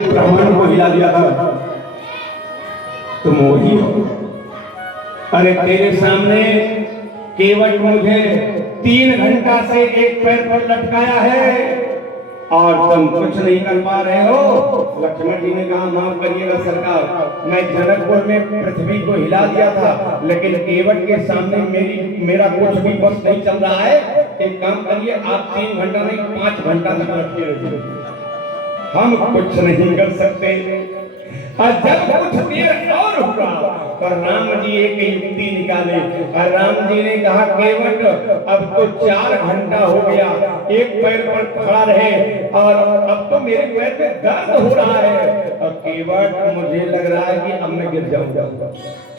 ब्राह्मण को हिला दिया था, तुम वही हो। अरे तेरे सामने केवट मुझे 3 घंटा से एक पैर पर लटकाया है और तुम कुछ नहीं कर पा रहे हो। लक्ष्मण जी ने कहा, माफ करिएगा सरकार, मैं जनकपुर में पृथ्वी को हिला दिया था, लेकिन केवट के सामने मेरा कुछ भी बस नहीं चल रहा है। एक काम करिए, आप 3 घंटा नहीं 5 घंटा तक रखिए, हम कुछ नहीं कर सकते। और जब कुछ देर और हुआ तो राम जी एक युक्ति निकाले और राम जी ने कहा, केवट अब तो 4 घंटा हो गया एक पैर पर खड़ा रहे और अब तो मेरे पैर पे दर्द हो रहा है। और केवट, मुझे लग रहा है कि अब मैं गिर जाऊंगा,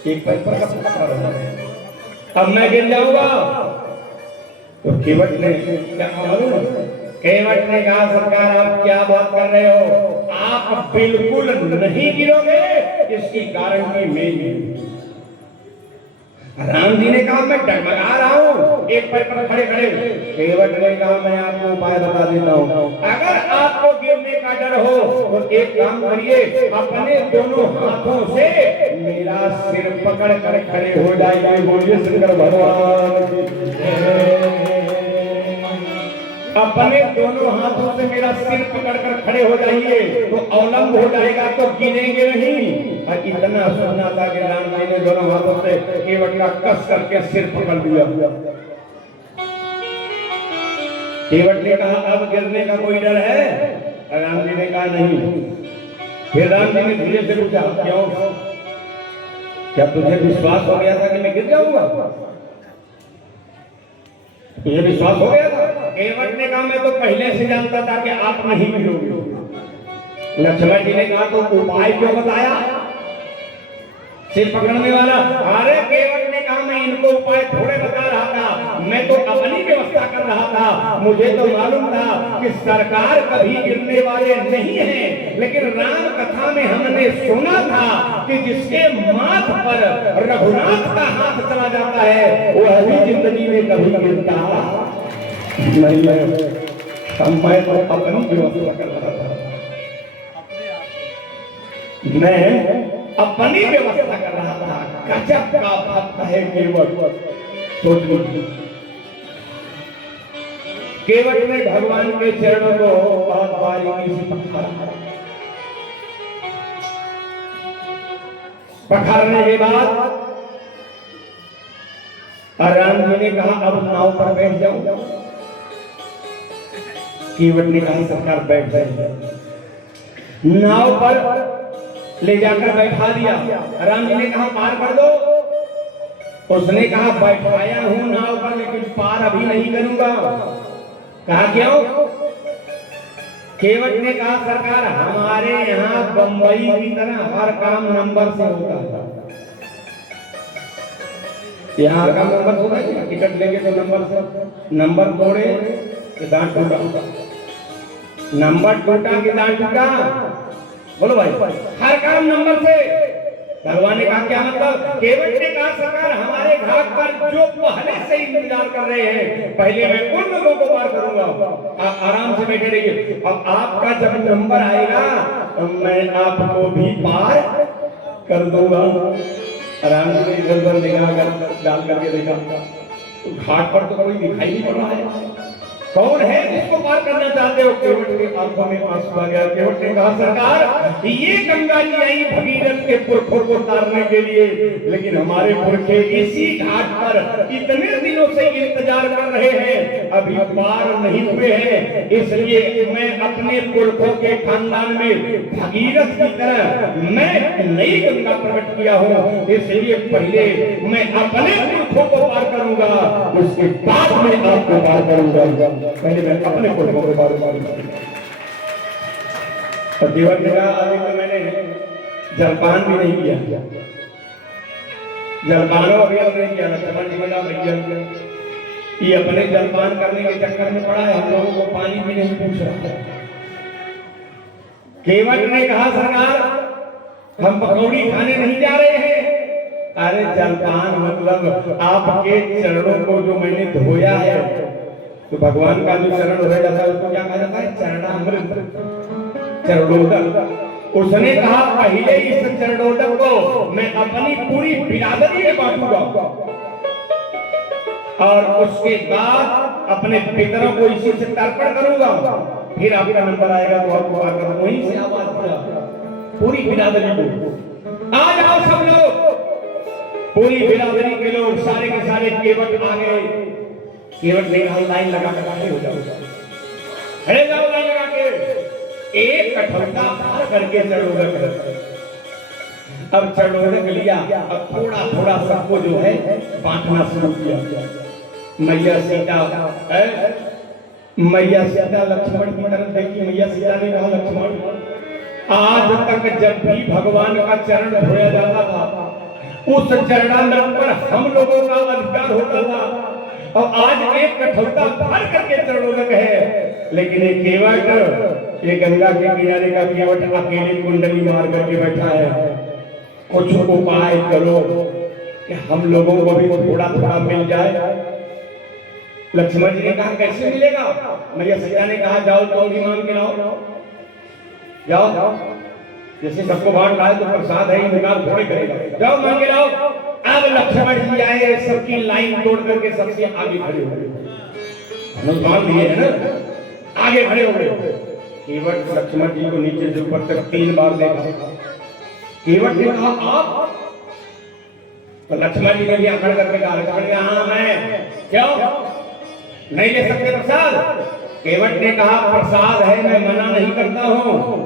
एक पैर पर खड़ा रहा है, अब मैं गिर जाऊंगा। तो केवट ने क्या कहा? केवट ने कहा, सरकार आप क्या बात कर रहे हो, आप बिल्कुल नहीं गिरोगे, इसकी गारंटी मेरी। राम जी ने कहा, मैं डगमगा रहा हूँ एक पैर पर खड़े खड़े। केवट ने कहा, मैं आपको उपाय बता देता हूँ, अगर आपको गिरने का डर हो तो एक काम करिए, अपने दोनों हाथों से मेरा सिर पकड़ कर खड़े हो जाइए। बोलिए शंकर भगवान की। अपने दोनों हाथों से मेरा सिर पकड़कर खड़े हो जाइए, तो अवलंब हो जाएगा, तो गिरेंगे नहीं। और इतना सुनना था कि राम जी ने दोनों हाथों से केवट का कस करके सिर पकड़ दिया। केवट ने कहा, अब गिरने का कोई डर है? राम जी ने कहा, नहीं। फिर राम जी ने धीरे से पूछा, क्यों? क्या तुझे विश्वास हो गया था कि मैं गिर जाऊंगा? तुझे विश्वास हो गया था? केवट ने कहा, मैं तो पहले से जानता था कि आप नहीं गिरोगे। लक्ष्मण जी ने कहा, तो उपाय क्यों बताया सिर पकड़ने वाला? अरे केवट ने कहा, मैं इनको उपाय थोड़े बता रहा था, मैं तो अपनी व्यवस्था कर रहा था। मुझे तो मालूम था कि सरकार कभी गिरने वाले नहीं हैं, लेकिन राम कथा में हमने सुना था कि जिसके माथ पर रघुनाथ का हाथ चला जाता है वह भी जिंदगी में कभी गिरता नहीं है। मैं तो अपनी व्यवस्था कर रहा था, मैं अपनी व्यवस्था कर रहा था। गजब का भक्त है केवट। सोच लीजिए, केवट ने भगवान के चरणों को बहुत बारीकी से पखारने के बाद राम जी ने कहा, अब नाव पर बैठ जाओ। केवट ने कहा, सरकार बैठ जाए। नाव पर ले जाकर बैठा दिया। राम जी ने कहा, पार कर दो। उसने कहा, बैठाया हूं नाव पर, लेकिन पार अभी नहीं करूंगा। कहा, क्यों? केवट ने कहा, सरकार हमारे यहाँ बंबई की तरह हर काम नंबर से होता है। यहाँ हर काम नंबर होता है, टिकट लेंगे तो नंबर से, नंबर तोड़े कि दांत टूटा, नंबर टूटा कि दांत टूटा। बोलो भाई, हर काम नंबर से। भगवान ने कहा, क्या मतलब? केवट ने कहा, सरकार हमारे घाट पर जो पहले से इंतजार कर रहे हैं, पहले मैं उन लोगों को पार करूंगा, आप आराम से बैठे रहिए। अब आपका जब नंबर आएगा तो मैं आपको भी पार कर दूंगा। आराम से इधर निगाह डाल करके देखा, घाट पर तो कोई दिखाई नहीं पड़ रहा है। कौन है जिसको पार करना चाहते हो? केवट के आंखों में आंसू आ गया। केवट ने कहा, सरकार ये गंगा जी आई भगीरथ के पुरखों को तारने के लिए, लेकिन हमारे पुरखे इसी घाट पर इतने दिनों से इंतजार कर रहे हैं, अभी पार नहीं हुए हैं। इसलिए मैं अपने पुरखों के खानदान में भगीरथ की तरह मैं नई गंगा प्रकट किया हूँ, इसलिए पहले मैं अपने पुरखों को पार करूंगा, उसके बाद मैं आपको पार करूंगा। पहले मैं अपने पुरखों को पार करूंगा। और केवट ने कहा, अभी तो मैंने जलपान भी नहीं किया। जलपानों अभी हमने किया। लक्ष्मण जी ने कहा, ये अपने जलपान करने के चक्कर में पड़ा है, हम लोगों को पानी भी नहीं पूछ रहा। केवट ने कहा, सरकार हम पकौड़ी खाने नहीं जा रहे हैं। अरे जलपान मतलब आपके चरणों को जो मैंने धोया है, तो भगवान का जो चरण धोया जाता है उसको क्या कहा जाता है? चरणामृत। चरणोदक। उसने कहा पहले इस चरणोदक को मैं अपनी पूरी बिरादरी में बांटूंगा और उसके बाद अपने पितरों को इसी से तर्पण करूंगा, फिर आपका नंबर आएगा तो आपको आकर वहीं से आवाज दिया पूरी बिरादरी को आ जाओ सब लोग। पूरी बिरादरी के लोग सारे के सारे केवट आ गए। केवट ने कहा लाइन लगा कर खड़े हो जाओ, खड़े जाओ लाइन लगा के। एक कठौता पार करके चरणोदक, अब चरणोदक लिया, अब थोड़ा थोड़ा सबको जो है बांटना शुरू किया। मैया सीता लक्ष्मण की तरफ देखी। मैया सीता ने कहा लक्ष्मण, आज तक जब भी भगवान का चरण धोया जाता था उस चरणामृत पर हम लोगों का अधिकार होता था, और आज एक कठौता भर करके चरणोदक है, लेकिन ये केवट, ये गंगा के किनारे का केवट अकेले कुंडली मार करके बैठा है। कुछ उपाय करो कि हम लोगों को भी थोड़ा थोड़ा मिल जाए। लक्ष्मण जी ने कहा कैसे मिलेगा? मैया सीता ने कहा जाओ चौड़ी मांग के लाओ, जाओ, जैसे सबको बांट लाए तो प्रसाद है, निकाल थोड़े करेगा, जाओ मांग के लाओ। अब लक्ष्मण जी आए, सबकी लाइन तोड़ करके सबसे आगे खड़े हो गए, बांट दिए है ना, आगे खड़े हो गए। केवट लक्ष्मण जी को नीचे से ऊपर तक 3 बार देखा। केवट ने कहा आप, तो लक्ष्मण जी ने भी आखड़ करके कहा, लक्ष्मण जी हाँ मैं, क्यों नहीं ले सकते प्रसाद? केवट ने कहा प्रसाद है, मैं मना नहीं करता हूं,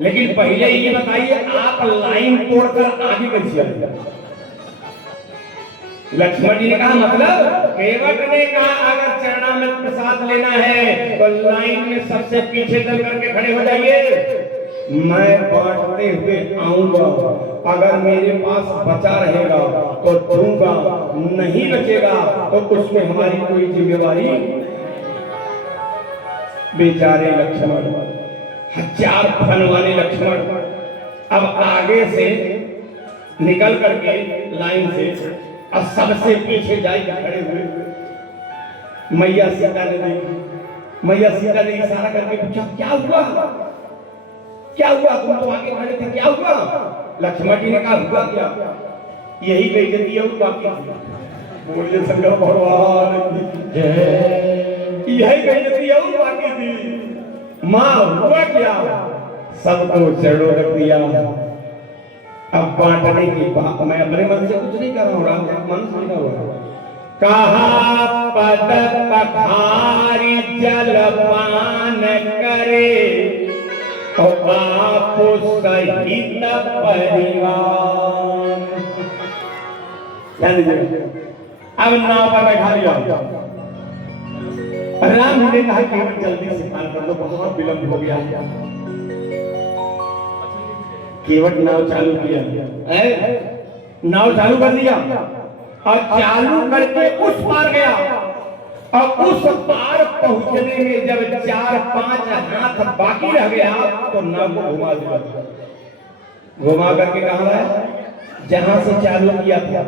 लेकिन पहले ये बताइए आप लाइन तोड़कर आगे कैसे आए? लक्ष्मण जी ने कहा मतलब? केवट ने कहा अगर चरणामृत प्रसाद लेना है तो लाइन में सबसे पीछे चल करके खड़े हो जाइए, मैं बांटते हुए आऊंगा, अगर मेरे पास बचा रहेगा तो दूंगा, नहीं बचेगा तो उसमें हमारी कोई जिम्मेवारी। बेचारे लक्ष्मण, हजार फन वाले लक्ष्मण अब आगे से निकल करके लाइन से अब सबसे पीछे जाकर खड़े हुए। मैया सीता ने देखी, मैया सीता ने इशारा करके पूछा क्या हुआ, क्या हुआ? तुम तो आगे खड़े थे, क्या हुआ? लक्ष्मण जी ने कहा हुआ क्या, यही बेइज्जती है बाकी। बोलिए शंकर भगवान की जय। यही बेइज्जती है बाकी थी। माँ हुआ क्या? सबको चरणोदक दिया। अब बांटने की बात मैं अपने मन से कुछ नहीं कर रहा हूँ, राम मन से लिखा हुआ। कहा पद पखारी जलपान करे और आप सहित परिवार। अब नाव पर बैठा लिया। राम ने कहा कि जल्दी से पार कर दो, बहुत विलंब हो गया। केवट नाव चालू किया, नाव चालू कर दिया और चालू करके उस पार गया, और उस पार पहुंचने में जब 4-5 हाथ बाकी रह गया तो नाव को घुमा दिया। घुमा करके कहा है जहां से चालू किया था,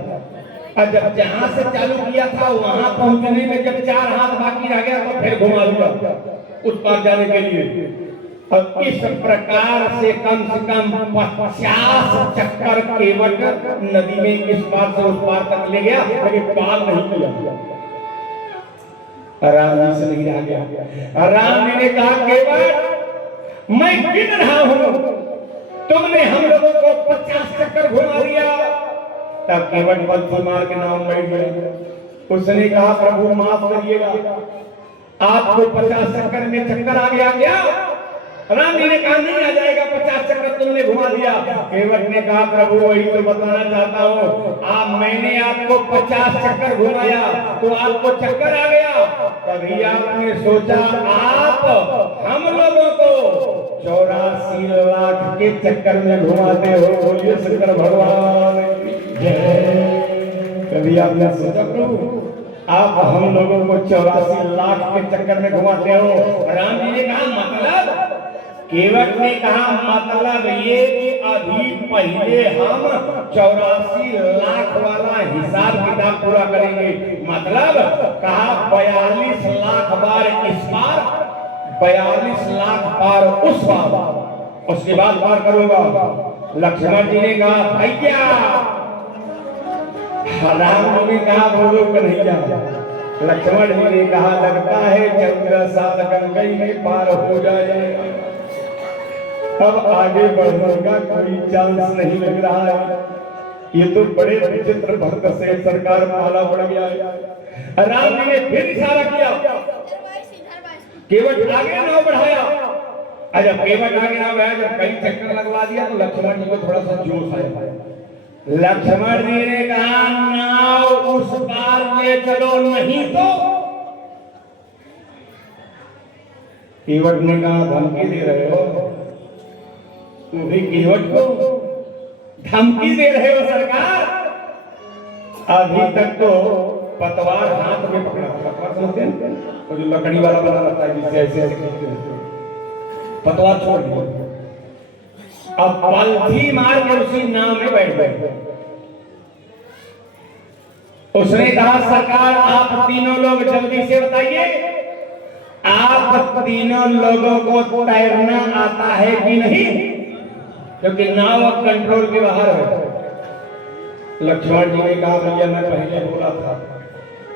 और जब जहां से चालू किया था वहां पहुंचने में जब 4 हाथ बाकी रह गया तो फिर घुमा दिया उस पार जाने के लिए। और इस प्रकार से कम 50 चक्कर केवट नदी में इस पार से उस पार तक ले गया, लेकिन पार नहीं किया। राम जी से नहीं रह गया। राम जी ने कहा केवट मैं गिन रहा हूं, तुमने हम लोगों को 50 चक्कर घुमा दिया। तब केवट बल मार के नाम बैठ गया। उसने कहा प्रभु माफ करिएगा, आपको 50 चक्कर में चक्कर आ गया क्या? राम जी ने कहा नहीं आ जाएगा, 50 चक्कर तुमने घुमा दिया। केवट ने कहा प्रभु वही तो बताना चाहता हूँ, आप मैंने आपको 50 चक्कर घुमाया तो आपको चक्कर आ गया, तभी आपने सोचा आप हम लोगों को 84 लाख के चक्कर में घुमाते हो। बोलिए शंकर भगवान कभी आपने सोचा प्रभु आप हम लोगों को 84 लाख के चक्कर में घुमाते हो? राम जी ने कहा मतलब? केवट ने कहा मतलब ये कि अभी पहले हम 84 लाख वाला हिसाब किताब पूरा करेंगे। मतलब कहा 42 लाख बार इस बार, 42 लाख बार उस बार, उसके बाद पार करूंगा। लक्ष्मण जी ने कहा भैया, राम जी ने कहा बोलो कन्हैया। लक्ष्मण जी ने कहा लगता है 14 साल गंगई में पार हो जाएगा, अब आगे बढ़ने का कोई चांस नहीं लग रहा है। ये तो बड़े विचित्र भक्त से सरकार पाला पड़ गया है। राम जी ने फिर इशारा किया, केवट आगे ना बढ़ाया। जब केवट आगे ना बढ़ाया, जब कई चक्कर लगवा दिया तो लक्ष्मण जी को थोड़ा सा जोश आया। लक्ष्मण जी ने कहा नाव उस पार ले चलो, नहीं तो। केवट ने कहा धमकी दे रहे हो, तुम भी केवट को धमकी दे रहे हो सरकार? अभी तक तो पतवार हाथ में पकड़ा, पतवार समझते हैं, वो जो लकड़ी वाला बना रहता है जिससे ऐसे ऐसे खींचते हैं, पतवार छोड़ दिया। अब पलथी मार के उसी नाव में बैठ गए। उसने कहा सरकार आप तीनों लोग जल्दी से बताइए, आप तीनों लोगों को तैरना आता है कि नहीं, क्योंकि नाव अब कंट्रोल के बाहर है। लक्ष्मण जी ने कहा भैया मैं पहले बोला था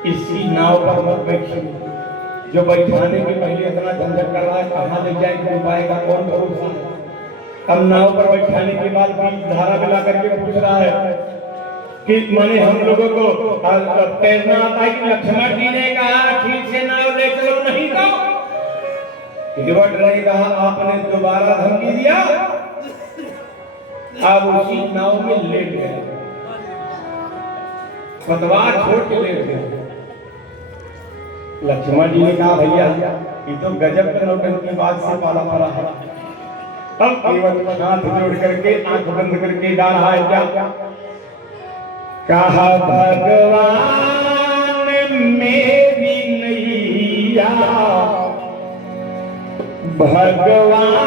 इसी नाव पर मत बैठिए, जो बैठाने के पहले इतना झंझट कर रहा है, कहाँ ले जाए घूम पाएगा, कौन भरोसा। अब नाव पर बैठाने के बाद धारा मिला करके पूछ रहा है कि माने हम लोगों को तैरना आता है कि? लक्ष्मण जी ने कहा ठीक से नाव ले चलो, नहीं तो। केवट ने कहा आपने दोबारा धमकी दिया, अब उसी नाव में लेट गए, पतवार छोड़ के लेट गए। लक्ष्मण जी ने कहा भैया ये तो गजब के नौटंकी बात से पाला पड़ा है। तब केवट हाथ जोड़ करके आंख बंद करके गा रहा है क्या? कहा भगवान मेरी नैया, भगवान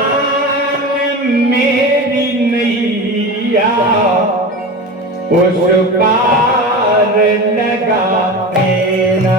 मेरी नैया, उस पार लगा देना।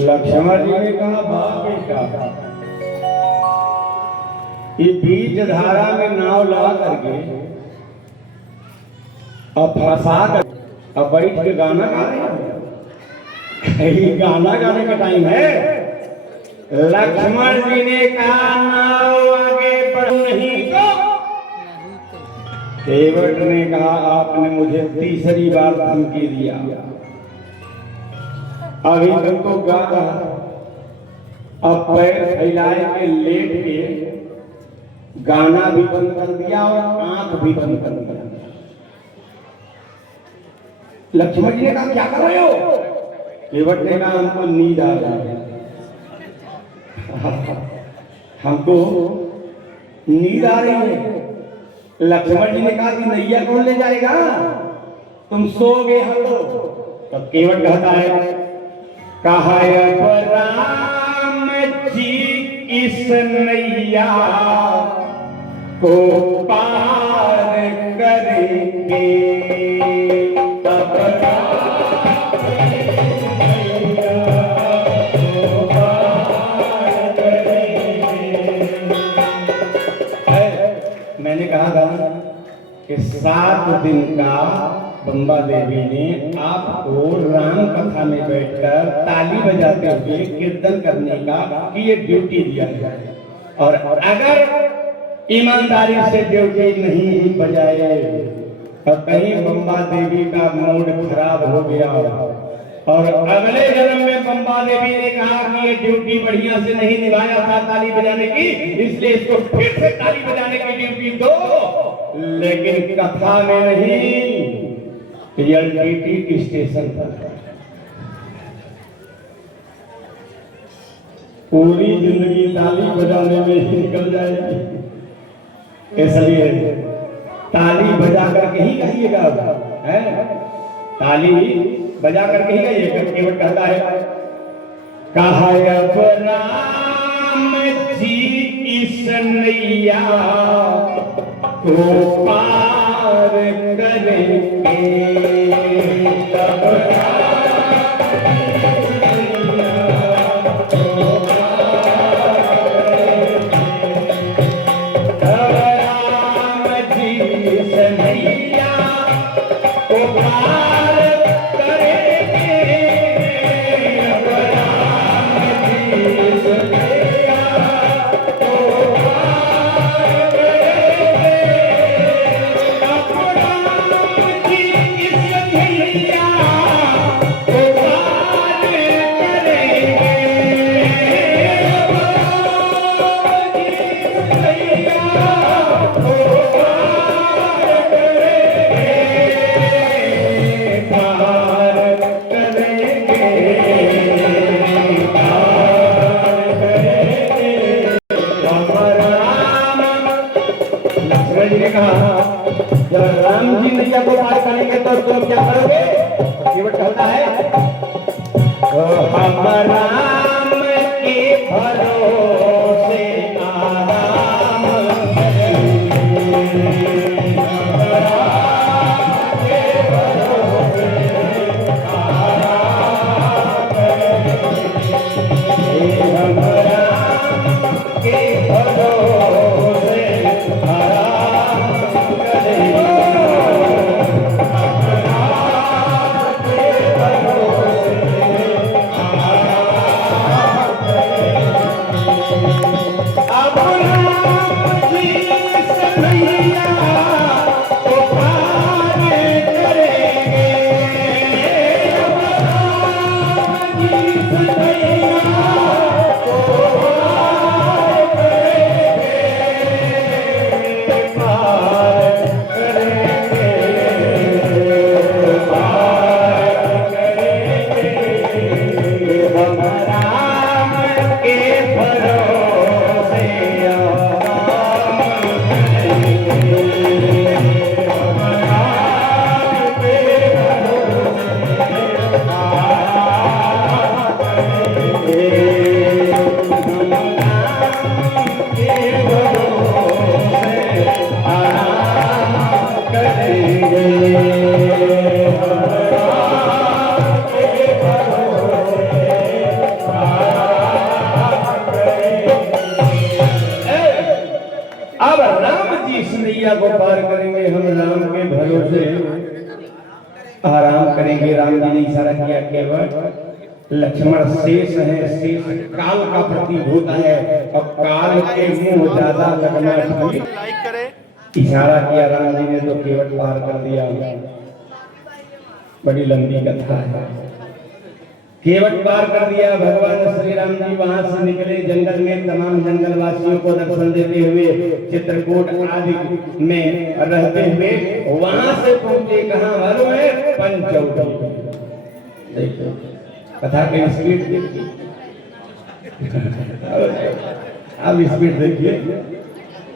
लक्ष्मण जी ने कहा बाप बेटा, ये बीच धारा में नाव लगा करके अब फंसा कर अब बैठ के गाना गा रहे हैं। ये गाना गाने का टाइम है। लक्ष्मण जी ने कहा नाव आगे बढ़ नहीं तो। केवट ने कहा आपने मुझे तीसरी बार धमकी दिया, अभी तुमको गाना अब पैर फैलाए के लेट के गाना भी बंद कर दिया और आंख भी बंद कर दिया। लक्ष्मण जी ने कहा क्या कर रहे हो? केवट ने कहा हमको नींद आ रही है, हमको नींद आ रही है। लक्ष्मण जी ने कहा कि नैया कौन ले जाएगा, तुम सोगे हम लोग। तो केवट कहता है कहा राम जी इस नैया को पार करेंगे तब मैंने कहा था कि 7 दिन का बंबा देवी ने आपको राम कथा में बैठकर ताली बजाते हुए कीर्तन करने का कि ये ड्यूटी दिया जाए, और अगर ईमानदारी से ड्यूटी नहीं बजाए और कहीं बंबा देवी का मूड खराब हो गया और अगले जन्म में बंबा देवी ने कहा कि ये ड्यूटी बढ़िया से नहीं निभाया था ताली बजाने की, इसलिए इसको फिर से ताली बजाने की ड्यूटी दो, लेकिन कथा में नहीं, एलटीटी स्टेशन पर। पूरी जिंदगी ताली बजाने में ही निकल जाएगी, इसलिए ताली बजा करके ही कहिएगा, है ताली बजा करके ही कहिएगा। केवट कहता है कहा अब राम जी इस नैया को पार करेंगे तब राम जी इस नैया को पार करेंगे, राम जी इस नैया को पार करेंगे, जब राम जी नैया को पार करेंगे तो तुम क्या करोगे? केवट कहता है हम राम के भरोसे आराम करेंगे। जोर से आराम करेंगे। राम जी ने इशारा किया केवल लक्ष्मण शेष है, शेष काल का प्रतीभूत है और काल के मुंह ज्यादा लगना ठीक। इशारा किया राम जी ने तो केवट पार कर दिया। बड़ी लंबी कथा है। केवट पार कर दिया। भगवान श्री राम जी वहां से निकले जंगल में, तमाम जंगल वासियों को दर्शन देते हुए, चित्रकूट आदि में रहते हुए वहां से पहुंचे कहां मालूम है? पंचवटी। देखो कथा के स्पीड देखिए, अब स्पीड देखिए,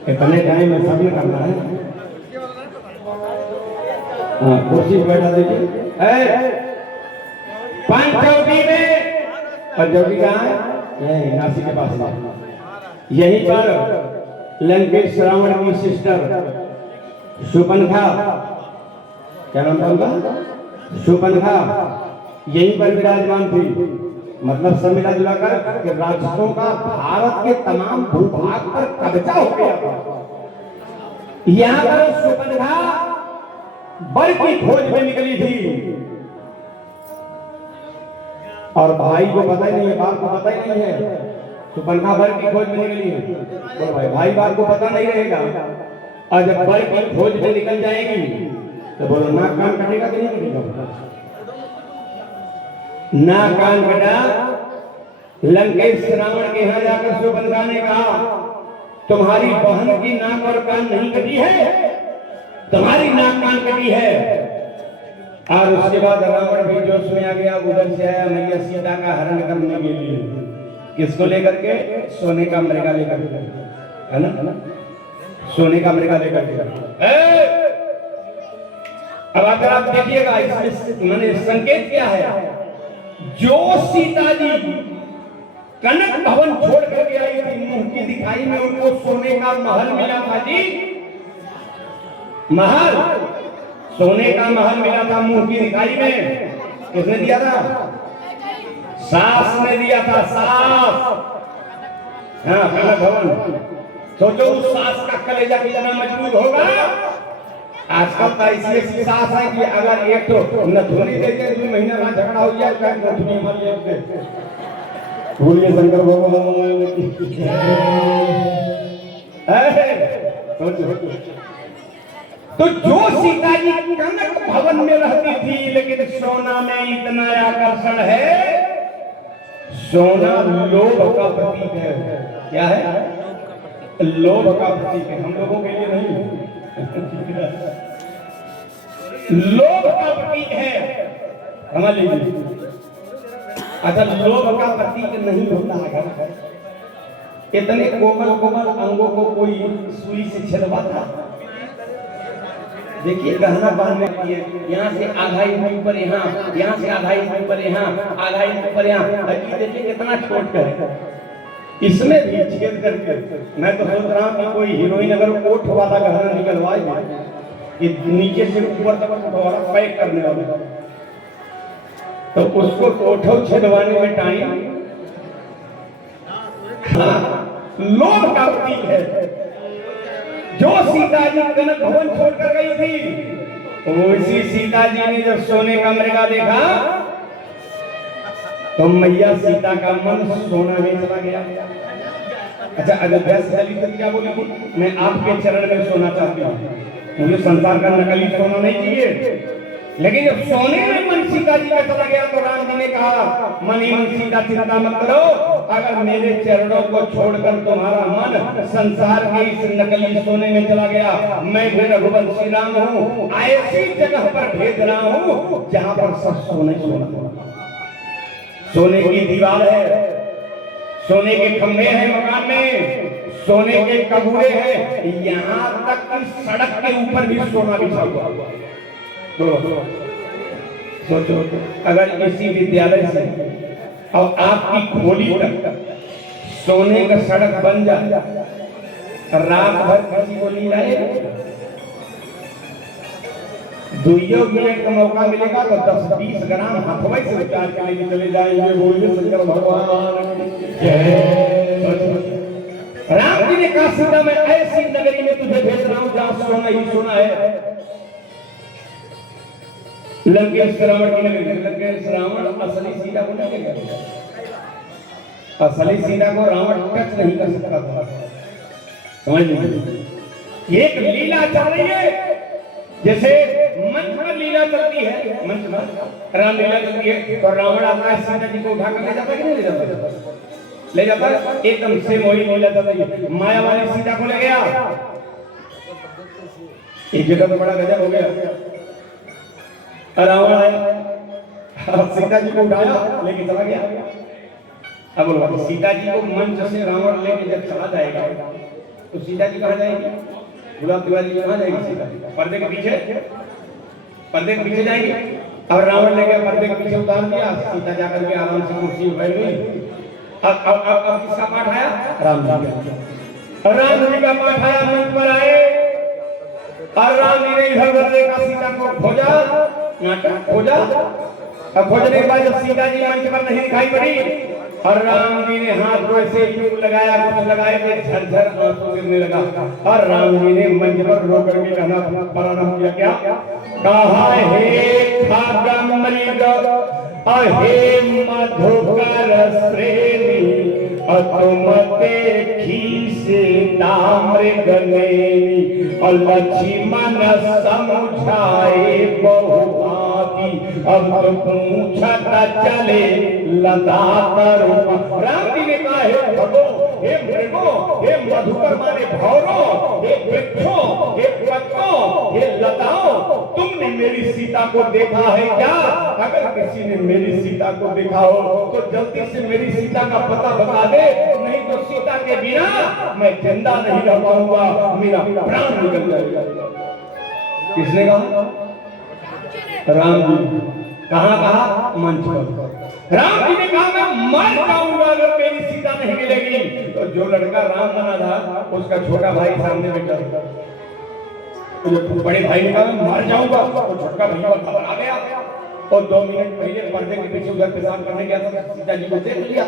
इतने टाइम में सबने करना है। हाँ कुर्सी पर बैठा देखिए। पंचवटी में, पंचवटी कहाँ है? यही नासिक के पास है। यहीं पर लंकेश रावण की सिस्टर शूर्पणखा, क्या नाम था उनका? शूर्पणखा यहीं पर विराजमान थी। मतलब सब मिला जुला कर कि राक्षसों का भारत के तमाम भूभाग पर कब्जा हो गया था। यहाँ पर शूर्पणखा वर की खोज में निकली थी और भाई को पता ही नहीं है, बाप को पता ही नहीं है। शूर्पणखा वर की खोज में निकली है। तो भाई बाप को पता नहीं रहेगा। और जब वर की खोज में निकल जाएगी तो बोलो नाक कान कटेगा कि नहीं कटेगा? नाक कान कटा। लंकेश रावण के यहाँ जाकर शूर्पणखा ने कहा तुम्हारी बहन की नाक और कान नहीं कटी है, तुम्हारी नाक कान कटी है। और उसके बाद रावण भी जोश में आ गया। उधर से आया मैया सीता का हरण करने के लिए। किसको लेकर के? सोने का मृगा लेकर के, है ना? सोने का मृगा लेकर के। अब अगर आप देखिएगा इसमें मैंने संकेत क्या है? जो सीता जी कनक भवन छोड़ करके आई थी, मुंह की दिखाई में उनको सोने का महल मिला था जी। महल, सोने का महल मिला था मुंह की दिखाई में। किसने दिया था? सास ने दिया था, सास। हाँ कनक भवन। सोचो उस सास का कलेजा कितना मजबूत होगा। आजकल तो ऐसी सास है कि अगर एक तो नथुनी देते 2 महीने बाद झगड़ा हो जाए चाहे नथुनी मर जाए। बोलिए शंकर भगवान की तो जो सीता जी कनक भवन में रहती थी, लेकिन सोना में इतना आकर्षण है। सोना लोभ का प्रतीक है। क्या है? लोभ का प्रतीक है। हम लोगों के लिए नहीं, लोभ का प्रतीक है। समझ लीजिए। अच्छा लोभ का प्रतीक नहीं होता है। इतने कोमल कोमल अंगों को कोई सुई से छिलवाता? देखिए गहना पहनने के लिए यहाँ से आधा इंच ऊपर, यहाँ से आधा इंच ऊपर, आधा इंच ऊपर, यहाँ देखिए कितना छोट कर। इसमें भी छेद करके मैं तो सोच रहा हूँ कि कोई हीरोइन अगर ओठ वाला गहना निकलवाए कि नीचे से ऊपर तक पैक करने वाला, तो उसको ओठो छेदवाने में टाइम। लोभ का प्रतीक है। जो सीता जी कनक भवन छोड़कर गई थी, उसी सीता जी ने जब सोने का मृगा देखा तो मैया सीता का मन सोना में चला गया। अच्छा अयोध्या से चली तो क्या बोली? मैं आपके चरण में सोना चाहती हूँ, मुझे संसार का नकली सोना नहीं चाहिए। लेकिन जब सोने में मन सीता जी का चला गया तो राम जी ने कहा मन ही मन सीता चिंता मत करो, अगर मेरे चरणों को छोड़कर तुम्हारा मन संसार के इस नकली सोने में चला गया, मैं भी रघुवंशी राम हूँ, ऐसी जगह पर भेज रहा हूँ जहाँ पर सब सोने सोना। सोने की दीवार है, सोने के खंभे हैं मकान में, सोने के कबूरे हैं, यहाँ तक कि सड़क के ऊपर भी सोना बिछा हुआ। सोचो अगर इसी विद्यालय से और आपकी खोली तक सोने का सड़क बन जाए, रात भर किसी को नींद आएगी? 2 मिनट का मौका मिलेगा तो 10-20 ग्राम हथवई से विचार के लिए चले जाएंगे। बोलिए शंकर भगवान जय। राम जी ने कहा सीता मैं ऐसी नगरी में तुझे भेज रहा हूं जहां सोना ही सोना है। लंकेश रावण की नगरी, लंकेश रावण असली सीता को नहीं गया, असली सीता को रावण टच नहीं कर सकता था। समझ लीजिए एक लीला चल रही है, जैसे मंच पर लीला चलती है, मंच पर राम लीला चलती है तो रावण आता है सीता जी को उठा कर ले जाता है कि नहीं ले जाता? ले जाता है। एकदम से मोही लीला चल रही है, माया वाली सीता को ले गया। एक जगह तो बड़ा गजब हो गया, रावण आया सीता जी को उठाया लेके चला गया। अब बोलो सीता जी को मंच से रावण लेके जब चला जाएगा तो सीता जी कहाँ जाएगी? गुलाब तिवारी कहाँ जाएगी सीता? पर्दे के पीछे, पर्दे के पीछे जाएगी। अब रावण लेके पर्दे के पीछे उतार दिया, सीता जाकर के आराम से कुर्सी पर बैठ गई। अब किसका पाठ आया? राम जी का। राम जी का पाठ आया, मंच पर आए और राम जी ने इधर उधर देखा, सीता को खोजा, नाटक खोजा। अब खोजने के बाद जब सीता जी मंच पर नहीं दिखाई पड़ी और राम जी ने हाथ को ऐसे यूं लगाया, कुछ लगाए थे, झरझर आंसू गिरने लगा और राम जी ने मंच पर रो करके कहना प्रारंभ किया, क्या कहा? हे खागमृग अहे मधुकर श्रेणी तुम देखी सीता मृगनेनी लक्ष्मण समझाए बहुभागी अब तो पूछत चले लता तरुण। राम जी ने कहा हे भगो, हे मृगो, हे मधुकर माने भौरों, हे वृक्षों, हे पत्तों, हे लताओं, तुमने मेरी सीता को देखा है क्या? अगर किसी ने मेरी सीता को देखा हो तो जल्दी से मेरी सीता का पता बता दे, नहीं तो सीता के बिना मैं जिंदा नहीं रह पाऊंगा, मेरा प्राण निकल जाएगा। किसने कहा? राम जी। कहाँ कहा? मंच पर। राम जी ने कहा मैं मर जाऊंगा अगर मेरी सीता नहीं मिलेगी। तो जो लड़का राम बना था उसका छोटा भाई सामने बैठा था, तो बड़े भाई ने कहा मैं मर जाऊंगा, तो छोटा भैया खबर आ गया और 2 मिनट पहले पर्दे के पीछे उधर पेशाब करने गया था, सीता जी को देख लिया।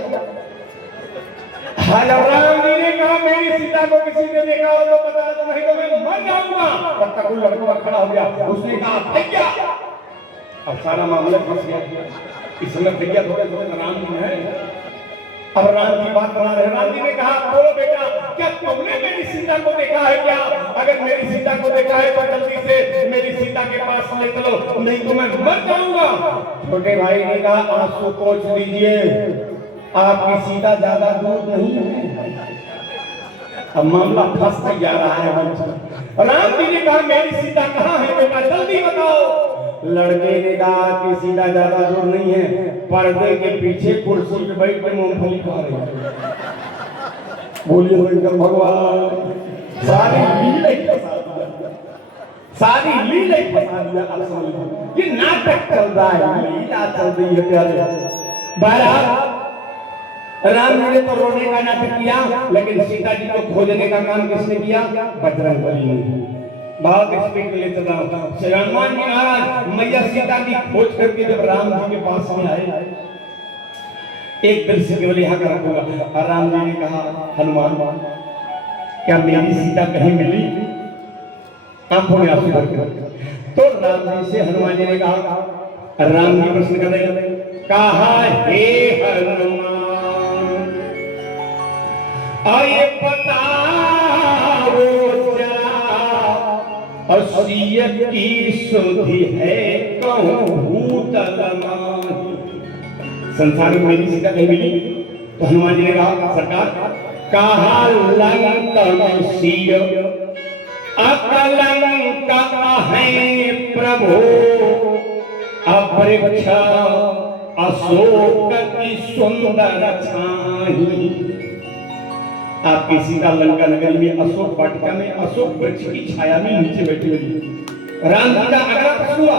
राम जी ने कहा मेरी सीता को किसी ने देखा हो तो बता दो, नहीं तो मैं मर जाऊंगा। तब तक वो लड़का खड़ा हो गया, उसने कहा भैया। अब सारा मामला फंस गया, इस समय भैया थोड़े थोड़े राम जी है। अब राम जी बात बना रहे, राम जी ने कहा बोलो बेटा, क्या तुमने मेरी सीता को देखा है क्या? अगर मेरी सीता को देखा है तो जल्दी से मेरी सीता के पास ले चलो, नहीं तो मैं मर जाऊंगा। छोटे भाई ने कहा आंसू पोंछ लीजिए, आपकी सीता ज्यादा दूर नहीं है। अब मामला फंस जा रहा है। राम जी ने कहा मेरी सीता कहाँ है बेटा, जल्दी बताओ। लड़के ने कहा कि सीता ज्यादा दूर नहीं है, पर्दे के पीछे कुर्सी पे बैठ के मूंगफली खा रही है। बोलिए शंकर भगवान, सारी लीला ही फंसा दिया, सारी लीला ही फंसा दिया। ये नाटक चल रहा है, लीला चल रही है प्यारे। बहरहाल राम जी ने तो रोने का नाटक किया, लेकिन सीता जी को खोजने का काम किसने किया? बजरंगबली ने। बहुत स्पीड ले चल रहा हूं। श्री हनुमान जी महाराज मैया सीता की खोज करके जब राम जी के पास में आए, एक दृश्य केवल यहाँ का रखूंगा। राम जी ने कहा हनुमान क्या मेरी सीता कहीं मिली? आंखों में आंसू भर के। तो राम जी से हनुमान जी ने कहा, राम जी प्रश्न कर रहे, कहा हे हनुमान आये बताओ असियत की सुधि है कहूं भूतल माही। संसार में मेरी सीता कहीं मिली? तो हनुमान जी ने कहा सरकार कहा लंक सिय अकलंक है प्रभु अपरिक्ष अशोक की सुंदर छाही। आपकी सीता लंका नगरी में अशोक वाटिका में अशोक वृक्ष की छाया में नीचे बैठी हुई। राम जी का अगला प्रश्न हुआ।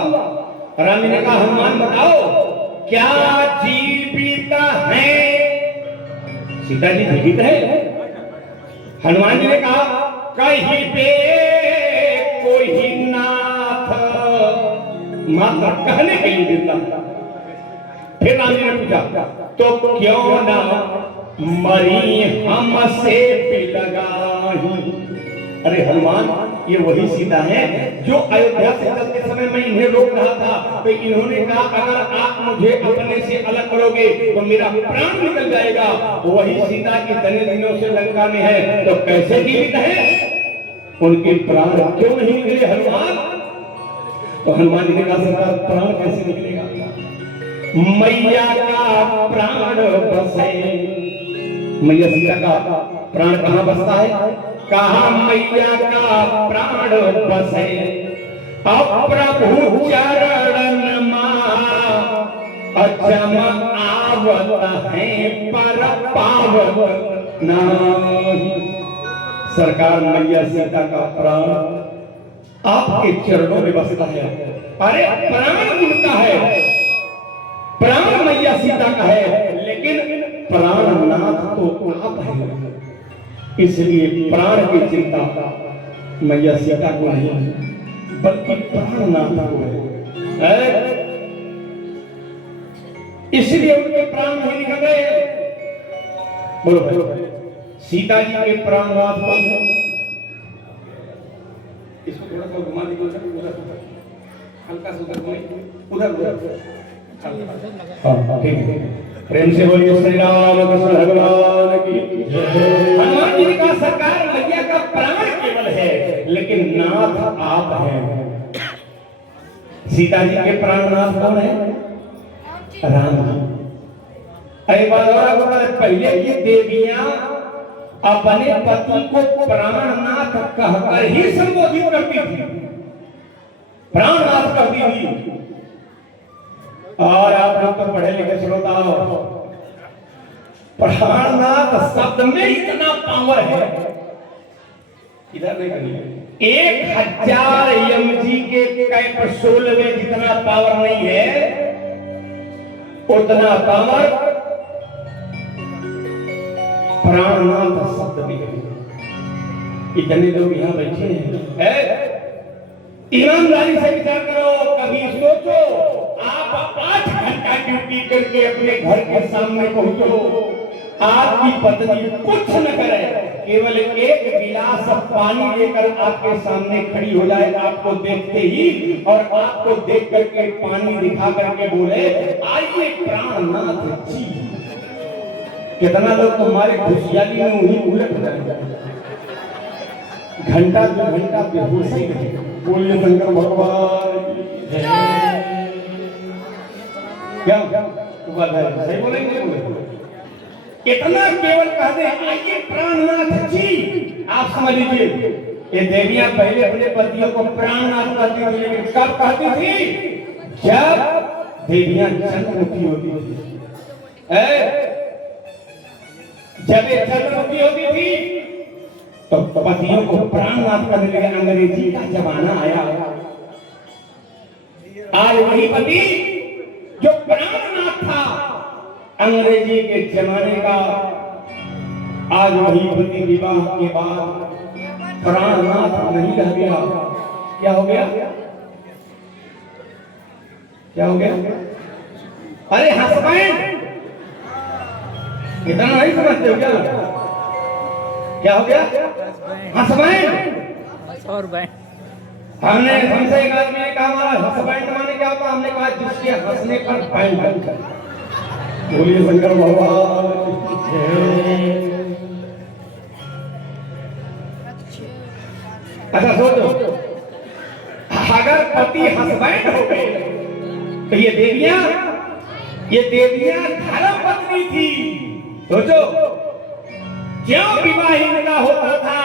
राम जी ने कहा हनुमान बताओ क्या जीवित है? सीता जी जीवित है? हनुमान जी ने कहा कहीं पे कोई नाथ मात्र कहने के लिए देता। फिर राम जी ने पूछा तो क्यों ना मरी हमसे लगाही। अरे हनुमान ये वही सीता है जो अयोध्या से चलते समय मैं इन्हें रोक रहा था तो इन्होंने कहा अगर आप मुझे अपने से अलग करोगे तो मेरा प्राण निकल जाएगा। वही सीता की इतने दिनों से लंका में है तो कैसे जीवित है, उनके प्राण क्यों नहीं निकले हनुमान? तो हनुमान जी ने कहा सरकार प्राण कैसे निकलेगा? मैया का प्राण बसे। मैया सीता का प्राण कहाँ बसता है? कहा मैया का प्राण बसे अप्रभु चरण मां अजम आवत है पर पावत नहीं। सरकार मैया सीता का प्राण आपके चरणों में बसता है। अरे प्राण उनका है, प्राण मैया सीता का है, लेकिन प्राणनाथ तो आप हैं, इसलिए प्राण की चिंता मैया सीता को नहीं बल्कि प्राणनाथ को है। इसलिए उनके प्राण नहीं निकल गए। बोलो भाई, सीता जी के प्राणनाथ कौन है? इसको थोड़ा सा घुमा दीजिए, उधर हल्का सा उधर उधर हाँ ठीक है। प्रेम से बोलिए श्री राम कृष्ण भगवान की जय। हनुमान जी का सरकार मैया का प्राण केवल है लेकिन नाथ आप हैं। सीता जी के प्राणनाथ कौन है? राम जी। पहले ये देवियां अपने पति को प्राणनाथ कहकर ही संबोधित करती थी, प्राणनाथ कहती थी। और आप लोग तो पढ़े लिखे श्रोता हो, प्राणनाथ शब्द में इतना पावर है, इधर नहीं करिए, 1000 एमजी के कैप्सूल में जितना पावर नहीं है उतना पावर प्राणनाथ शब्द में है। इतने लोग यहाँ बैठे हैं, ईमानदारी से विचार करो, कभी सोचो आप 8 घंटा ड्यूटी करके अपने घर के सामने पहुंचो, आपकी पत्नी कुछ न करे, केवल एक गिलास पानी लेकर आपके सामने खड़ी हो जाए आपको देखते ही, और आपको देख करके पानी दिखा करके बोले आइए प्राणनाथ जी। कितना लोग तुम्हारे खुशियाली में वही उलट हो जाएंगे, घंटा 2 घंटा बेहोशी रहे। बोलिए शंकर भगवान की जय। क्या बात है, सही बोलेंगे? इतना केवल कह दे आइए प्राणनाथ जी, आप समझ लीजिए ये देवियां पहले अपने पतियों को प्राणनाथ कहती थी, लेकिन कब कहती थी? जब देवियां जन्ममुखी होती थी। जब ये जन्ममुखी होती थी तो पतियों को प्राणनाथ कहने लगे। अंग्रेजी का जमाना आया, आज वही पति जो प्राणनाथ था अंग्रेजी के जमाने का, आज वही पति विवाह के बाद प्राणनाथ नहीं रह गया। क्या हो गया? क्या हो गया? अरे हस्बैंड, इतना नहीं समझते हो क्या? क्या हो गया? हस्बैंड और बैंड। हमने हमसे एक आदमी ने कहा हमारा हस्बैंड माने क्या होता? हमने कहा जिसके हंसने पर बैंड बनता है। बोलिए शंकर भगवान की जय। अच्छा सोचो, अगर पति हस्बैंड हो गए तो ये देवियां धर्म पत्नी थी। सोचो क्यों विवाह इनका होता था,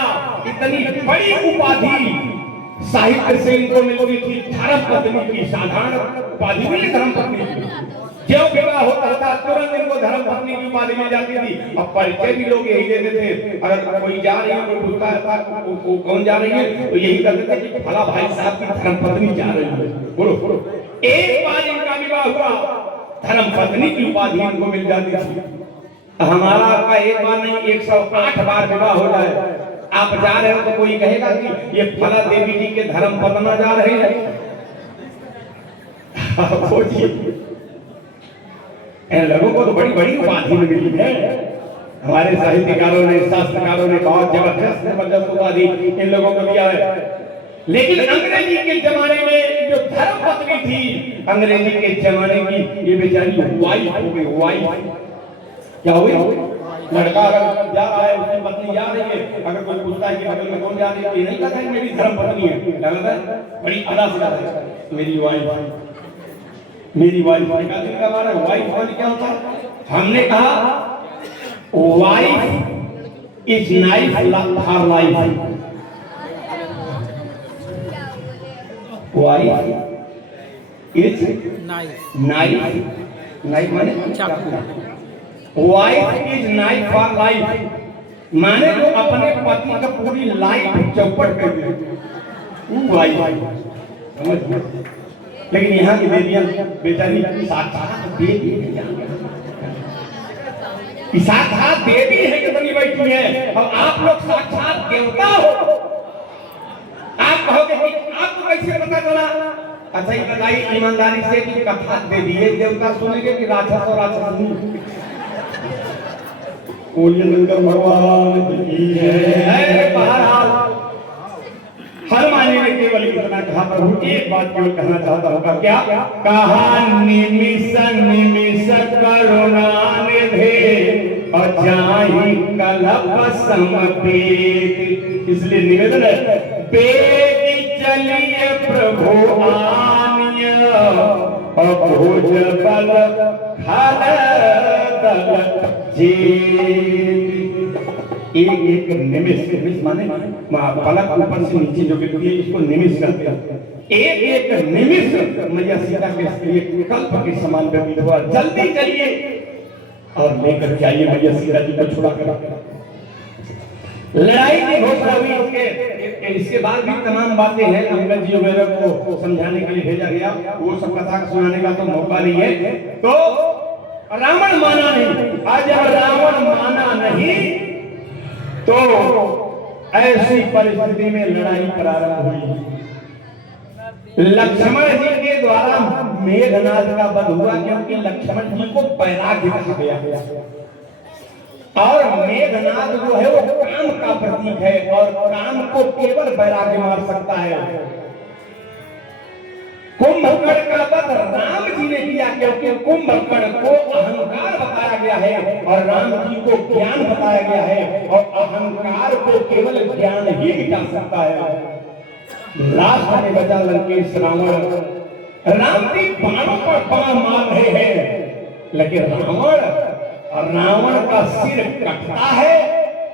इतनी बड़ी उपाधि साहित्य से इनको मिलती थी धर्म पत्नी की। साधारण उपाधि मिली धर्म पत्नी की, क्यों विवाह होता था तुरंत इनको धर्म पत्नी की उपाधि मिल जाती थी। अब परिचय भी लोग यही देते थे, अगर कोई जा रही है कोई पूछता था कौन जा रही है तो यही कहते थे कि फला भाई साहब की धर्म पत्नी जा रही है। बोलो बोलो, एक बार इनका विवाह हुआ धर्म पत्नी की उपाधि इनको मिल जाती थी। हमारा का एक बार नहीं 108 बार विवाह हो जाए, आप जा रहे हो तो कोई कहेगा कि ये फला देवी जी के धर्म पत्नी जा रहे हैं? इन लोगों को तो बड़ी बड़ी उपाधि मिली है। हमारे साहित्यकारों ने शास्त्रकारों ने बहुत जबरदस्त उपाधि इन लोगों को दिया है। लेकिन अंग्रेजी के जमाने में जो धर्म पत्नी थी, अंग्रेजी के जमाने की ये बेचारी वाइफ हो गई। वाइफ क्या हुई? लड़का अगर जा रहा है, उसकी पत्नी जा रही है, अगर कोई पूछता है कि बगल में कौन जा रही है, ये नहीं कहता है मेरी धर्म पत्नी है, क्या कहता है? बड़ी अदा से कहता है मेरी वाइफ। मेरी वाइफ का हमारा वाइफ माने क्या होता है? हमने कहा wife is knife for life. Wife is knife माने wife is knife for life माने जो अपने पति का पूरी लाइफ चौपट कर दे वाइफ। समझ? लेकिन यहाँ की देवियां बेचारी साक्षात देवी है, साक्षात देवी है कि बनी बैठी है, और आप लोग साक्षात देवता हो। आप कहोगे कि आपको कैसे पता चला? अच्छा ये बताइए ईमानदारी से कि कथा देवी है देवता सुनेंगे कि राक्षस और राक्षस? भगवान की जय। बहरहाल हर मायने में केवल इतना कहा, प्रभु एक बात केवल कहना चाहता होगा, क्या कहा? निमिष निमिष करुणा निधे अजाहि कलप समपेत। इसलिए निवेदन है, बेग चलिए प्रभु आनिय अभुज बल खल दल जी। एक निमिष माने पलक ऊपर से नीचे जो गिरती है, इसको निमिष कहते हैं। एक निमिष मैया सीता के लिए कल्प के समान व्यतीत हुआ। जल्दी चलिए और लेकर जाइए मैया सीता जी को छुड़ा कर। लड़ाई की घोषणा हुई। इसके बाद भी तमाम बातें हैं, अंगद जी वगैरह को समझाने के लिए भेजा गया, वो सब कथा सुनाने का तो मौका नहीं है। तो रावण माना नहीं। आज जब रावण माना नहीं तो ऐसी परिस्थिति में लड़ाई प्रारंभ हुई। लक्ष्मण जी के द्वारा मेघनाद का वध हुआ, क्योंकि लक्ष्मण जी को वैराग्य कहा गया। और मेघनाद जो है वो काम का प्रतीक है, और काम को केवल वैराग्य मार सकता है। कुंभकर्ण का वध राम जी ने किया, क्योंकि कुंभकर्ण को अहंकार बताया गया है और राम जी को ज्ञान बताया गया है, और अहंकार को केवल ज्ञान ही मिटा सकता है। लास्ट में बचा लंकेश रावण। राम जी बाणों पर बाण मार रहे हैं, लेकिन रावण का सिर कटता है,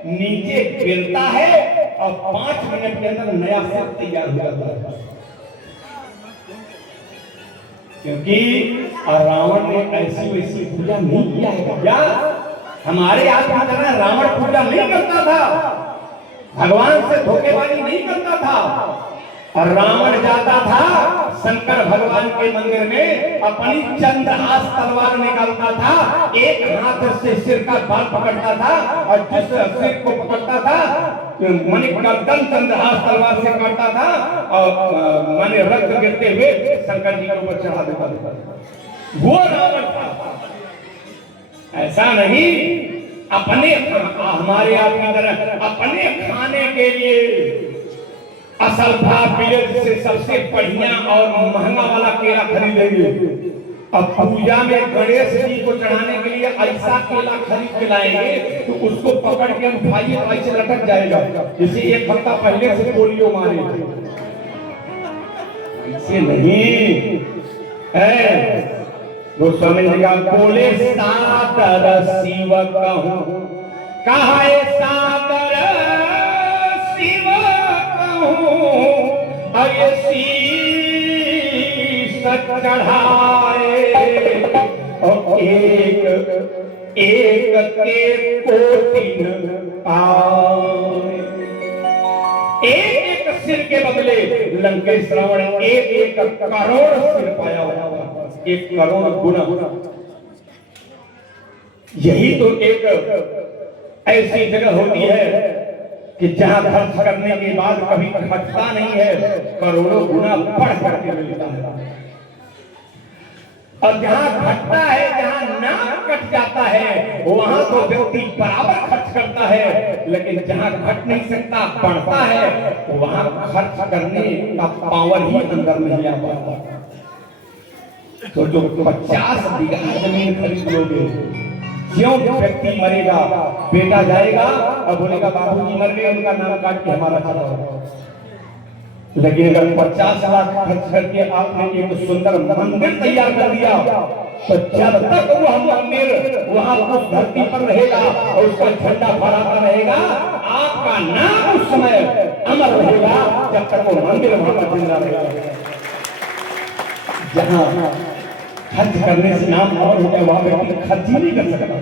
नीचे गिरता है, और 5 मिनट के अंदर नया सिर तैयार हो जाता है। क्योंकि रावण ने ऐसी वैसी पूजा नहीं किया है। क्या हमारे आत्मा तरह रावण पूजा नहीं करता था, भगवान से धोखेबाजी नहीं करता था। और रावण जाता था शंकर भगवान के मंदिर में, अपनी चंद्रहास तलवार निकालता था, एक हाथ से सिर का बाल पकड़ता था, और जिस सिर को पकड़ता था मणिकर्दन चंद्रहास तलवार से काटता था, और माने रक्त गिरते हुए शंकर जी के ऊपर चढ़ा देता था। वो रावण था। ऐसा नहीं अपने हमारे आप की तरह अपने खाने के लिए असलफा विलेज से सबसे बढ़िया और महंगा वाला केला खरीदेंगे। अब पूजा में गणेश जी को चढ़ाने के लिए ऐसा केला खरीद के लाएंगे तो उसको पकड़ के उठाइए तो ऐसे लटक जाएगा जैसे एक हफ्ता पहले से पोलियो मारे। ऐसे नहीं है। गोस्वामी जी का बोले सादर शिव कहूं, कहा सादर शिव चढ़ाए, और एक एक के कोटिन पाए। एक सिर के बदले लंकेश रावण एक करोड़ सिर पाया हुआ, 1 करोड़ गुना। यही तो एक ऐसी जगह होती है कि जहां खर्च करने के बाद कभी घटता नहीं है, करोड़ों गुना बढ़ करके मिलता है। और जहां घटता है, जहां नाक कट जाता है, वहां तो व्यक्ति बराबर खर्च करता है, लेकिन जहां घट नहीं सकता, बढ़ता है, तो वहां खर्च करने का पावर ही अंदर नहीं आ पाता। तो जो 50 बीघा जमीन खरीद लोगे, क्यों व्यक्ति मरेगा, बेटा जाएगा और बोलेगा बाबूजी मर गए, उनका नाम काट के हमारा चला। लेकिन अगर 50 लाख खर्च करके आपने एक सुंदर मंदिर तैयार कर दिया, तो जब तक वो मंदिर वहां उस धरती पर रहेगा और उसका झंडा फहराता रहेगा, आपका नाम उस समय अमर रहेगा, जब तक वो मंदिर वहां पर जिंदा रहेगा। जहां खर्च करने से नाम और हो गया, वहां व्यक्ति खर्च ही नहीं कर सकता।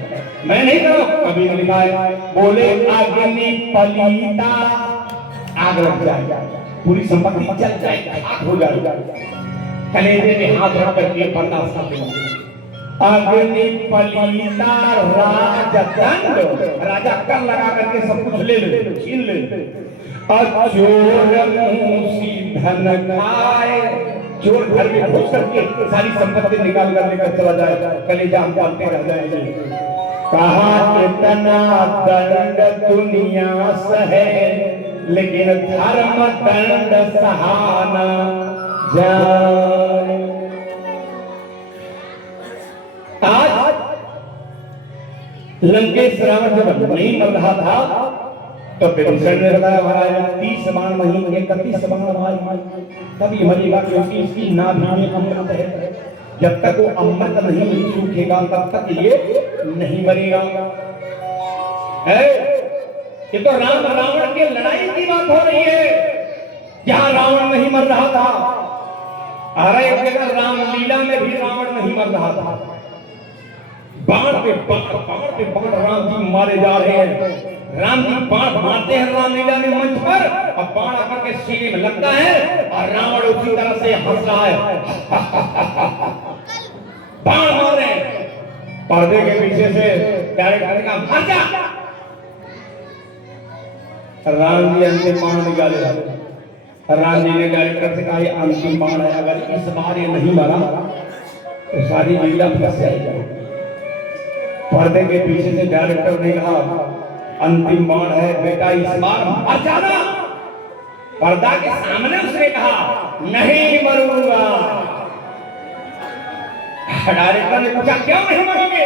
मैं नहीं करूं, कभी लिखा है, बोले अग्नि पलीता, आग लग जाए, पूरी संपत्ति जल जाए, खाक हो जाए, कलेजे में हाथ रख करके बर्दाश्त करते हैं। अग्नि पलीता राजदंड, राजा कर लगा करके सब कुछ ले ले, छीन ले। और चोर मुंशी धन खाए, चोर घर में घुस करके सारी संपत्ति निकाल कर लेकर चला जाए, कलेजा हम पालते रह जाएंगे। कहा कितना दंड दुनिया सहे, लेकिन धर्म दंड सहाना जाए। आज लंकेश रावण जब नहीं मर रहा था, तो विभीषण ने बताया महाराज 30 बाण नहीं, 31 बाण मार, तब ये मरेगा, क्योंकि इसकी नाभि में अमृत है। जब तक वो अमृत नहीं सूखेगा, तब तक ये नहीं मरेगा। ये तो राम रावण के लड़ाई की बात हो रही है, जहां रावण नहीं मर रहा था। अरे एक जगह रामलीला में भी रावण नहीं मर रहा था। बाण पे बाण राम जी मारे जा रहे हैं। राम जी बाण मारते हैं रामलीला में मंच पर, और बाण आकर के सीने में लगता है, और रावण उसी तरह से हंस रहा है, बाण मार रहे हैं। पर्दे के पीछे से डायरेक्टर का मर जा, राम जी अंतिम बाण निकाले। राम जी ने डायरेक्टर से कहा, ये अंतिम बाण है, अगर इस बार ये नहीं मारा तो सारी लीला फंस जाएगी। पर्दे के पीछे से डायरेक्टर ने कहा, अंतिम बाण है बेटा, इस बार मर जाना। पर्दा के सामने उसने कहा, नहीं मरूंगा। डायरेक्टर ने पूछा, क्यों नहीं मरोगे?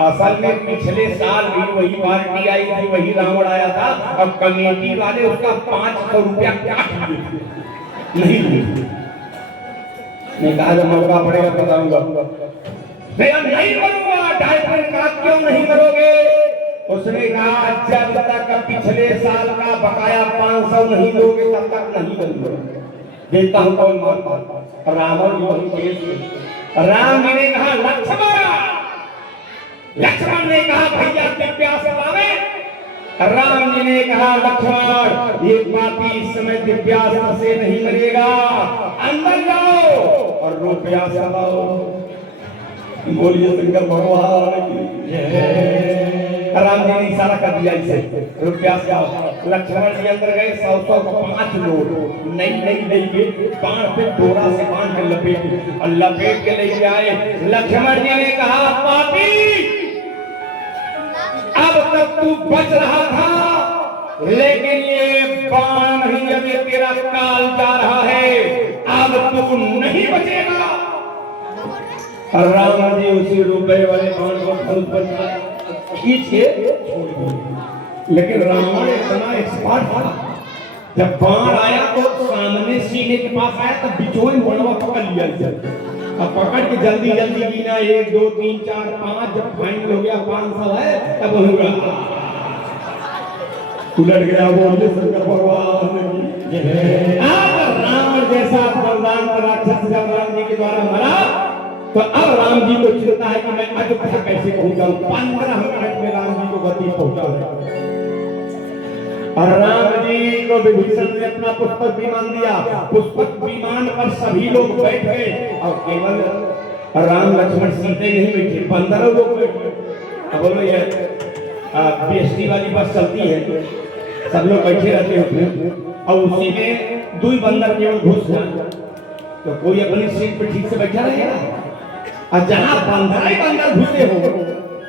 असल में पिछले साल भी वही पार्टी आई थी, वही रावण आया था, और कमेटी वाले उसका 500 रुपया काट दिए, नहीं दिए। मैं कहा जब मौका पड़ेगा बताऊंगा। नहीं मरूंगा। डायरेक्टर ने कहा, क्यों नहीं मरोगे? उसने कहा, जब तक पिछले साल का बकाया 500 नहीं दोगे, तब तक नहीं मरूंगा। देखता हूं कौन मारता। रावण राम जी ने कहा, लक्ष्मण ने कहा, भैया दिव्यास्त्र लावे। राम जी ने कहा, लक्ष्मण ये पापी इस समय दिव्यास्त्र से नहीं मरेगा, अंदर जाओ और रुपया लाओ। बोलिए शंकर भगवान की जय। राम जी ने इशारा कर दिया, इसे रुपया से आओ। लक्ष्मण जी अंदर गए, 100 को 5 नोट नहीं के बाण पे डोरा से बांध के लपेट और लपेट के लेके आए। लक्ष्मण जी ने कहा, पापी अब तक तू बच रहा था, लेकिन ये बाण नहीं, अब ये तेरा काल जा रहा है, अब तू नहीं बचेगा। राम जी उसी रुपए वाले बाण को धनुष पर खींच के छोड़ दिए। लेकिन रावण इतना एक्सपर्ट था, जब बाण आया तो सामने सीने के पास आया, तब बिचोई बड़वा पकड़ लिया। अब पकड़ के जल्दी गिना, 1 2 3 4 5, जब फाइनल हो गया 500 है, तब होगा उलट गया। बोले शंकर भगवान की जय। रावण जैसा बलवान राक्षस जब राम जी के द्वारा मरा, तो अब राम जी को चिंता है कि मैं अयोध्या कैसे पहुंचाऊं। 15 मिनट में राम जी को गति पहुंचा। और राम जी को विभीषण ने अपना पुष्पक विमान दिया। पुष्पक विमान पर सभी लोग बैठ गए, और केवल राम लक्ष्मण सीधे नहीं बैठे, 15 लोग बैठे। अब बोलो ये बीएसटी वाली बस चलती है, सब लोग बैठे रहते हैं, और उसी में 2 बंदर केवल घुस जाए, तो कोई अपनी सीट पे ठीक से बैठा रहेगा? और जहाँ बंदर ही बंदर घुसे हो,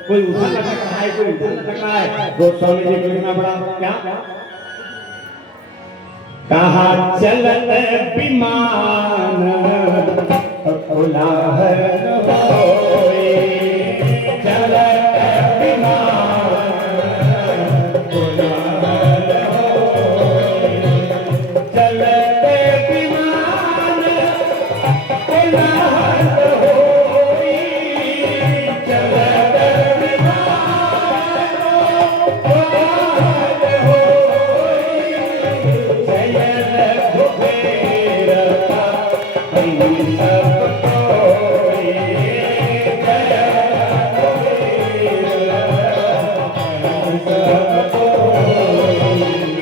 कोई उधर लटक रहा है, कोई उधर लटक रहा है, गोस्वामी जी को लिखना पड़ा क्या? कहा चलत विमान कोलाहल होए, चलत विमान कोलाहल होए, चलत विमान कोलाहल होए, चलत विमान कोलाहल होए, जय रघुबीरता हरि सब कोई,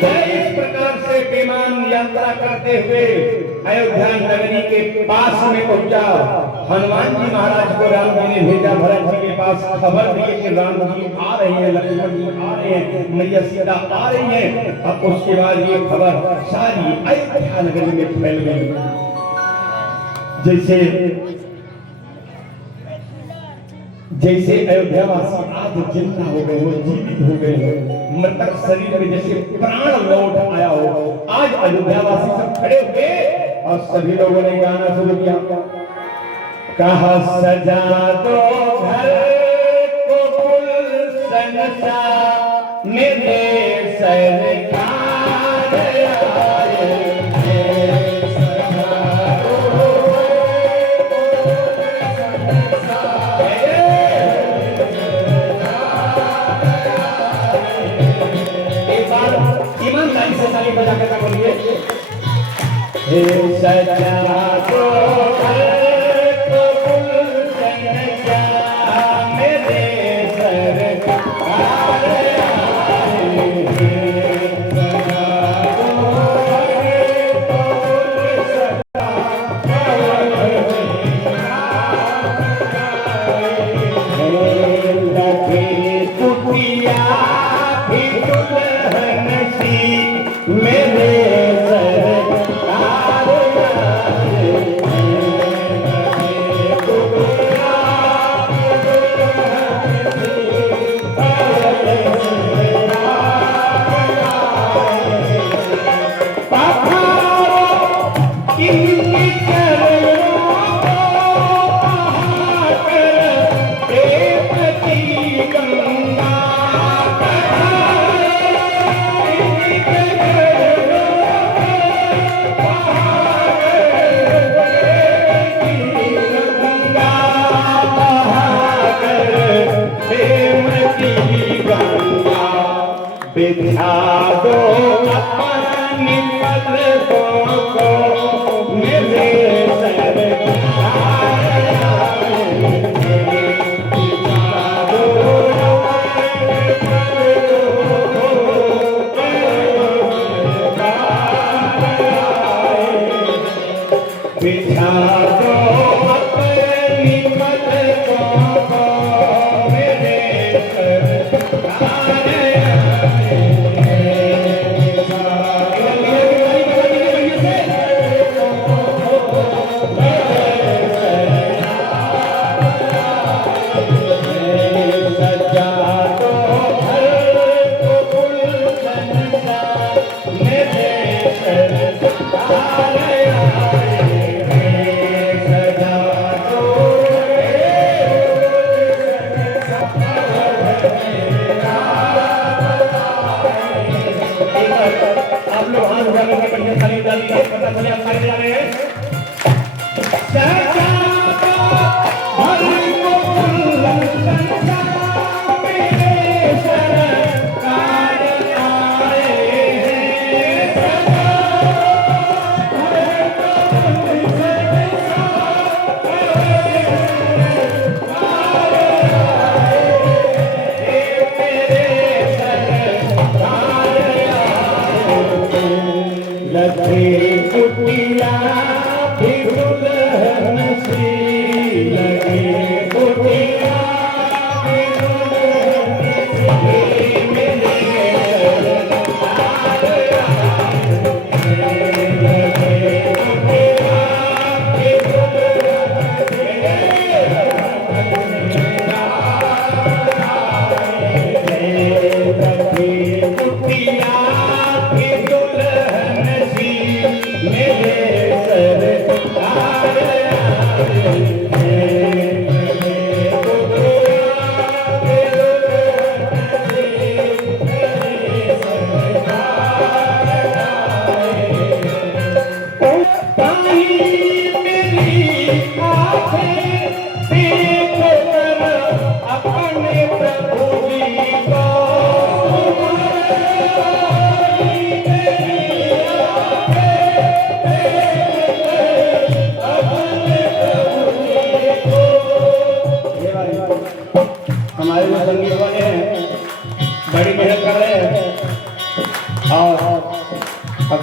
जय इस प्रकार से विमान यात्रा करते हुए अयोध्या नगरी के पास में पहुंचा। हनुमान जी महाराज को राम जी ने भेजा भरत जी के पास, खबर दी कि राम जी आ रहे हैं, लक्ष्मण जी आ रहे हैं, मैया सीता आ रही हैं। अब उसके बाद ये खबर सारी अयोध्या नगरी में फैल गई। जैसे अयोध्यावासी आज जिंदा हो गए हो, जीवित हो गए हो, मृतक शरीर में जैसे प्राण लौट आया हो, आज अयोध्यावासी सब खड़े हुए और सभी लोगों ने गाना शुरू किया। कहा सजा दो घर को गुलशन सा, मेरे सरकार आए, सजा दो ईमानदारी से ताली बजा कर बोलिए, हे सजा दो घर को गुलशन सा, मेरे सरकार आए,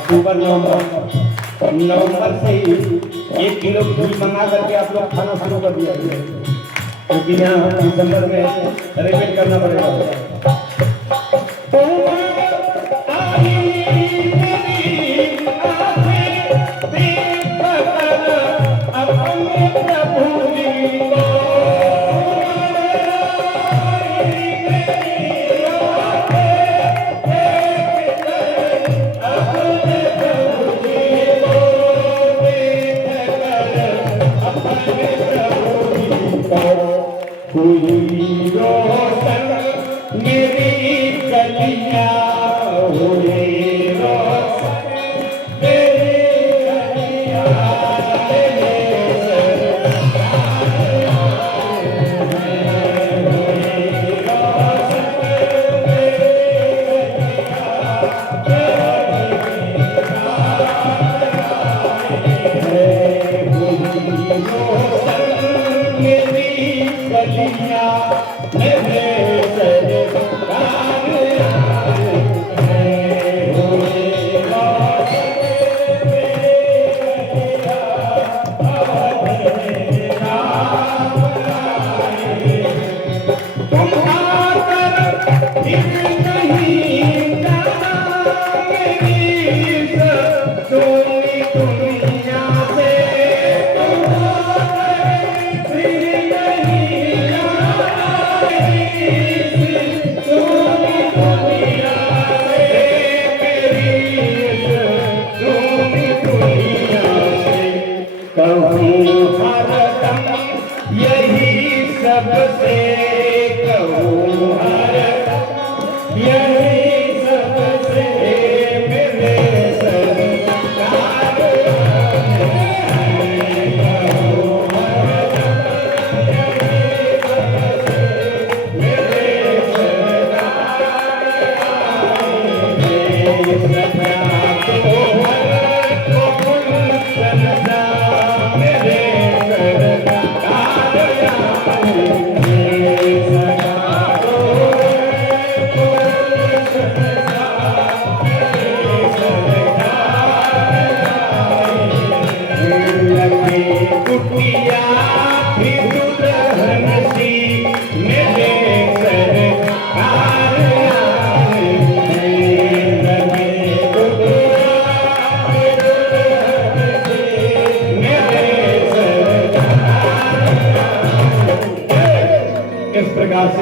अक्टूबर नवंबर से 1 किलो घी मंगा करके आप लोग खाना शुरू कर दिया, क्योंकि यहाँ दिसंबर में रिपीट करना पड़ेगा।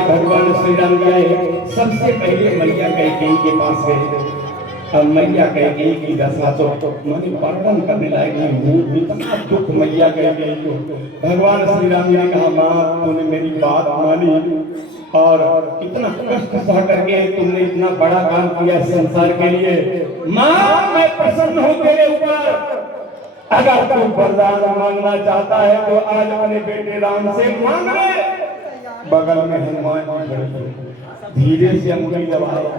भगवान श्री राम जी आए, सबसे पहले मैया कैकेयी के पास गए। अब मैया कैकेयी की दशा तो माने वर्णन करने लायक नहीं, इतना दुख मैया कैकेयी को। भगवान श्री राम जी ने कहा, माँ तूने मेरी बात मानी और इतना कष्ट सह करके तुमने इतना बड़ा काम किया संसार के लिए, माँ मैं प्रसन्न हूँ तेरे ऊपर। अगर तू वरदान मांगना चाहता है तो आज अपने बेटे राम से मांग ले। बगल में हनुमान धीरे से अंगुली दबाया,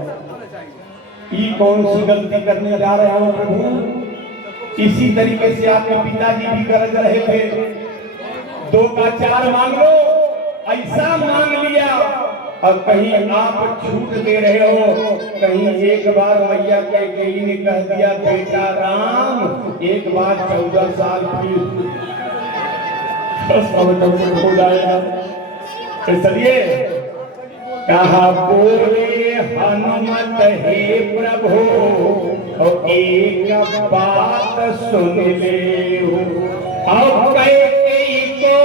ये कौन सी गलती करने जा रहे हो प्रभु? इसी तरीके से आपके पिताजी भी गरज रहे थे, 2 का 4 मांग लो, ऐसा मांग लिया। अब कहीं आप छूट दे रहे हो, कहीं एक बार मैया कैकेयी ने कह दिया बेटा राम, एक बार 14 साल फिर बस अब हो जाएगा। इसलिए कहा बोले हनुमत हे प्रभु, और एक बात सुन ले, अब कैकेयी को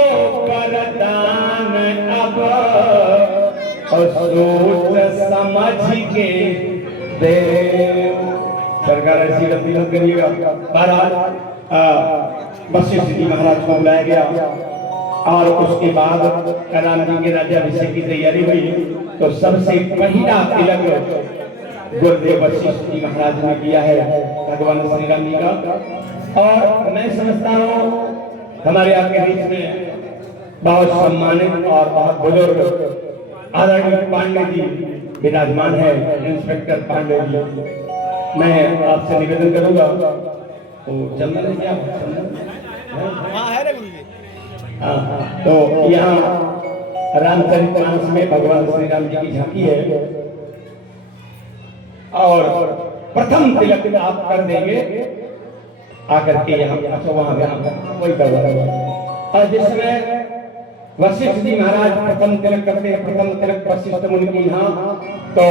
वरदान अब और सोच समझ के दे। सरकार ऐसी गलती मत करिएगा। वशिष्ठ जी महाराज को बुलाया गया और उसके बाद राम जी के राज्याभिषेक की तैयारी हुई, तो सबसे पहला तिलक गुरुदेव वशिष्ठ जी महाराज ने किया है भगवान श्री राम जी का। और मैं समझता हूँ हमारे आपके बीच में बहुत सम्मानित और बहुत बुजुर्ग आदरणीय पांडे जी विराजमान है, इंस्पेक्टर पांडे जी। मैं आपसे निवेदन करूंगा, तो चंदन है क्या? तो यहाँ रामचरितमानस में भगवान श्री राम जी की झांकी है और प्रथम तिलक आप कर देंगे आकर के यहाँ। अच्छा वहां वही कर रहा। और जिसमें वशिष्ठ जी महाराज प्रथम तिलक करते हैं, प्रथम तिलक वशिष्ठ मुनि की यहाँ। तो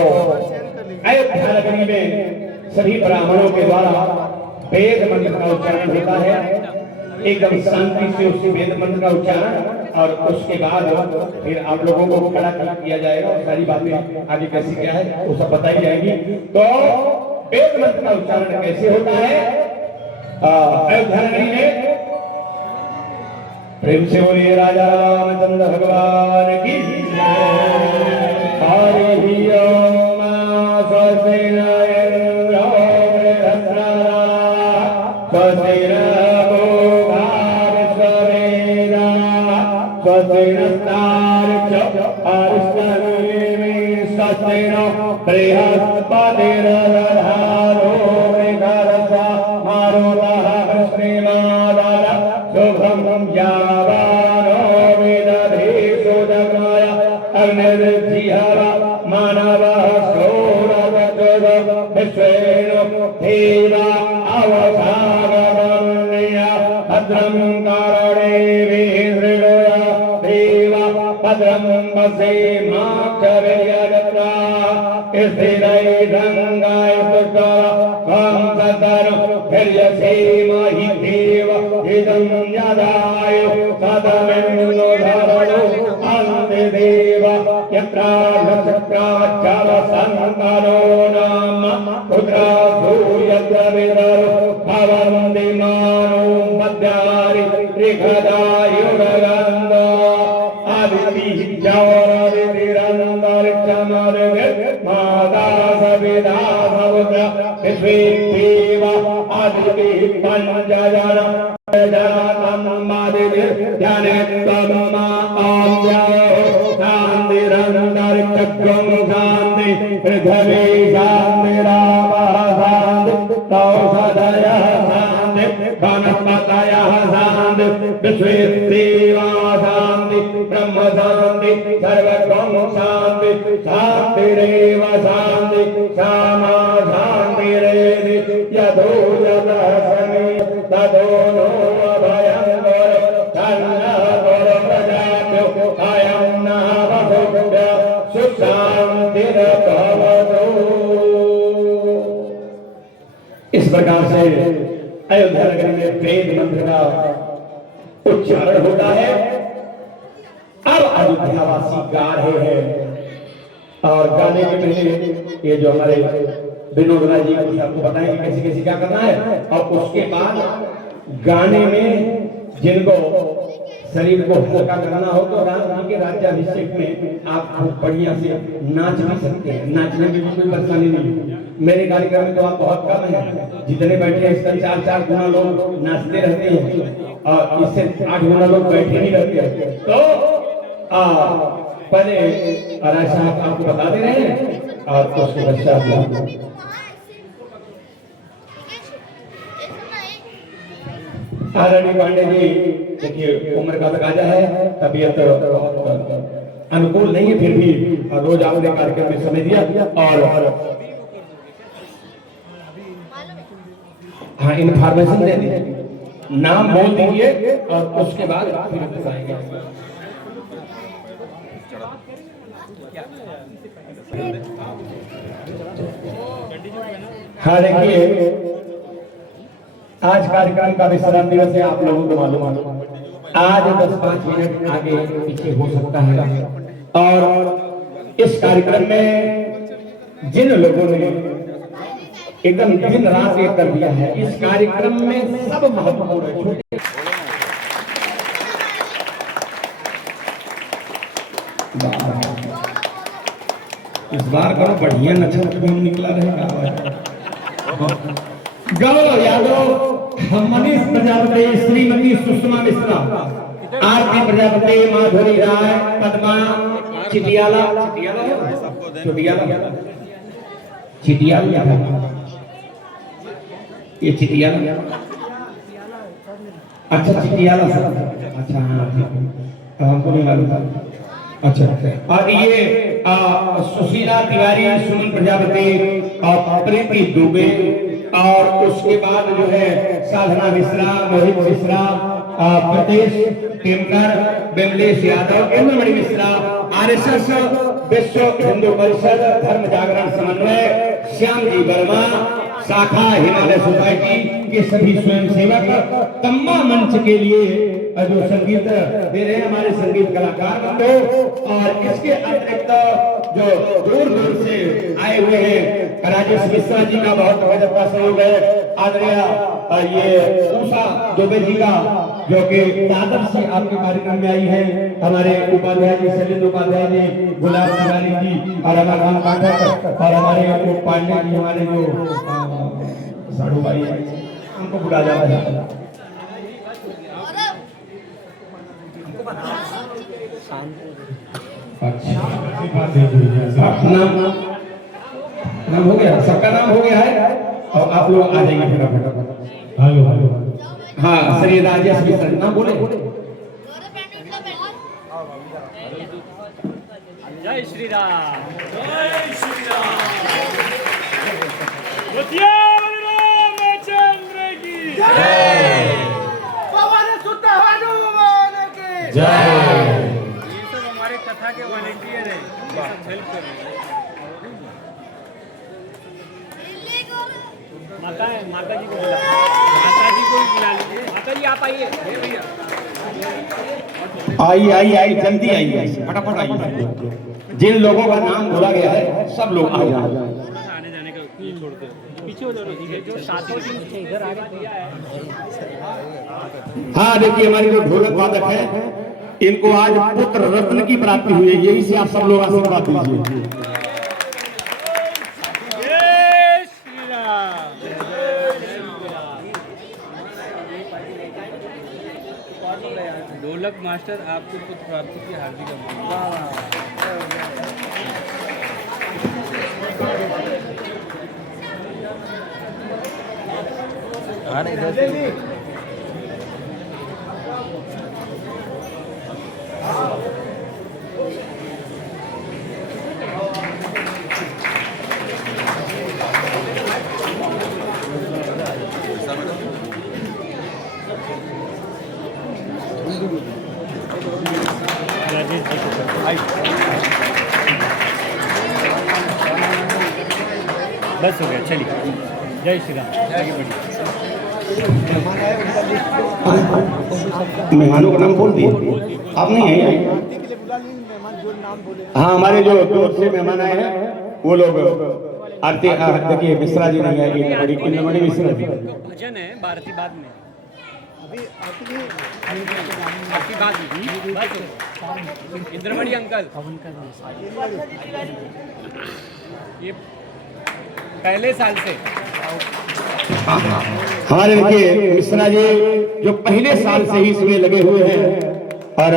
अयोध्या नगरी में सभी ब्राह्मणों के द्वारा वेद मंत्र का उच्चारण होता है, एकदम शांति से उस वेद मंत्र का उच्चारण। और उसके बाद फिर आप लोगों को खड़ा किया जाएगा और सारी बातें आगे कैसे क्या है वो सब बताई जाएगी। तो वेद मंत्र का उच्चारण कैसे होता है अयोध्या नगरी में? प्रेम से बोलिए राजा रामचंद्र भगवान की हरि ओम। स्वस्ति न इंद्रो बृहस्पतिर्न स्वस्ति न भूमा विश्ववेदाः स्वस्ति नस्तार्क्ष्यो अरिष्टनेमि स्वस्ति न बृहस्पतिर्दधातु मृगरसा मारुतः श्रीमादाय शुभं यावानो विदधीषु जगाय अग्निर्जिहव मानवः शूरवचुः विश्वेनो देवा अवसागमन्य भद्रं कर्णेभिः शृणुया देवा भद्रं पश्येमाक्षभिर्यजत्रा स्थिरैर्रङ्गाय त्वं सतनु हिर्यसेमहि देव इदं यदायु सदमिन्नो धरणो अन्ते देव यत्राचक्रचलसन्तनो नाम रुद्रासु यत्र विदरो भवन्ति मानो मद्यारि त्रिखदायुरगन्धो आदितिः जौरदितिरन्तरिक्षमरुगमादा सविदा समुद्र विश्वेदेव आदितिः पञ्चजन शांतिरन्तरिक्षं शान्ति पृथ्वी शान्तिरापः शान्ति तौषधयः शान्ति वनस्पतयः शान्ति विश्वेदेवा शान्ति ब्रह्म शान्ति सर्वं शान्ति शान्तिरेव शान्ति क्षमा शान्तिरेधि यतो यतः समे ततो नो अभयं वरो धन्यः वरो प्रजाभ्यो अयं नः वसुभ्य सुशान्तिर्भवतु। इस प्रकार से अयोध्या नगरी में वेद मंत्र का उच्चारण होता है। अब अयोध्यावासी गा रहे हैं और गाने के पहले ये जो हमारे विनोद राय जी आपको बताएंगे कैसे कैसे क्या करना है। और उसके बाद गाने में जिनको शरीर को हल्का करना हो तो राम जी के राज्याभिषेक में आप खूब बढ़िया से नाच भी सकते हैं, नाचने में भी कोई परेशानी नहीं है। मेरे कार्यक्रम में तो आप बहुत कम है, जितने बैठे हैं इसका 4-4 गुना लोग नाचते रहते हैं और इससे 8 गुना लोग बैठे नहीं रहते हैं। तो पहले राय साहब आपको बता दे रहे हैं और उसके पश्चात आदरणीय पांडे जी देखिए उम्र का तकाजा है, तबीयत अनुकूल नहीं है, फिर भी रोज आपने कार्यक्रम में समय दिया। और हाँ इन्फॉर्मेशन दे दीजिए, नाम बोल दीजिए और उसके बाद फिर बताएंगे। हाँ देखिए आज कार्यक्रम का विश्राम दिवस है, आप लोगों को मालूम है। आज 10-5 मिनट आगे पीछे हो सकता है। और इस कार्यक्रम में जिन लोगों ने एकदम दिन रात एक कर दिया है, इस कार्यक्रम में सब महत्वपूर्ण है। इस बार करो बढ़िया नचन निकला रहेगा। गौरव यादव, मनीष प्रजापति, श्रीमती सुषमा मिश्रा, आरती प्रजापति, माधुरी राय, पद्मा चिटियाला, ये चिटियाला, अच्छा चिटियाला सर, अच्छा हाँ हमको नहीं मालूम था। अच्छा और ये सुशीला तिवारी, सुमन प्रजापति और प्रीति दुबे, और उसके बाद जो है साधना मिश्रा, मोहित मिश्रा, प्रदेश टेमकर, बिमलेश यादव, इंद्रमणि मिश्रा, आरएसएस विश्व हिंदू परिषद धर्म जागरण समन्वय, श्याम जी वर्मा, शाखा हिमालय सोसाइटी के सभी स्वयंसेवक तम्मा मंच के लिए जो संगीत दे रहे हैं हमारे संगीत कलाकार बंधु, और इसके अतिरिक्त जो दूर दूर से आए हुए हैं राजेश मिश्रा जी का बहुत गजब का सहयोग है, आदरणीय ये उषा दुबे जी का जो कि दादर से आपके कार्यक्रम में आई है, हमारे उपाध्याय जी शैलेंद्र उपाध्याय जी, गुलाब तिवारी जी और हमारा राम पाठक और हमारे पांडे जी, हमारे जो साड़ू भाई उनको बुला जा रहा है। अच्छा नाम हो गया, सबका नाम हो गया है, और आप लोग आ जाइए फटाफट। हेलो हेलो हाँ श्री राजेश मिश्रा नाम बोले। जय श्री राम, जय श्री राम, रामचंद्र की जय, पवन सुत हनुमान की जय। ये सब हमारे कथा के वॉलंटियर हैं, हेल्प कर रहे हैं। माता जी को बुला, माता जी को भी बुला लीजिए। माता जी आप आइए भैया, आइए आइए आइए जल्दी आइए, फटाफट आइए। जिन लोगों का नाम बोला गया है सब लोग आ जाए। आने जाने का छोड़ दो, पीछे हो जाओ, जो साथी इधर आगे दिया है। हाँ देखिए हमारे जो ढोलक वादक है इनको आज पुत्र रत्न की प्राप्ति हुई है, यही से आप सब लोग आशीर्वाद दीजिए। ढोलक मास्टर आपको पुत्र प्राप्ति की हार्दिक अभिनंदन। बस हो गया, चलिए। जय श्री राम, आगे बढ़िए। मेहमानों का नाम बोल दिए, आप नहीं आए? हाँ हमारे जो दूर से मेहमान आए हैं वो लोग आरती, देखिए मिश्रा जी नहीं आए, इंद्रमणि मिश्रा जी। भजन है भारती बाद में, आपकी बात इंद्रमणि अंकल, ये पहले साल से हमारे देखिए मिश्रा जी जो पहले साल से ही इसमें लगे हुए हैं, और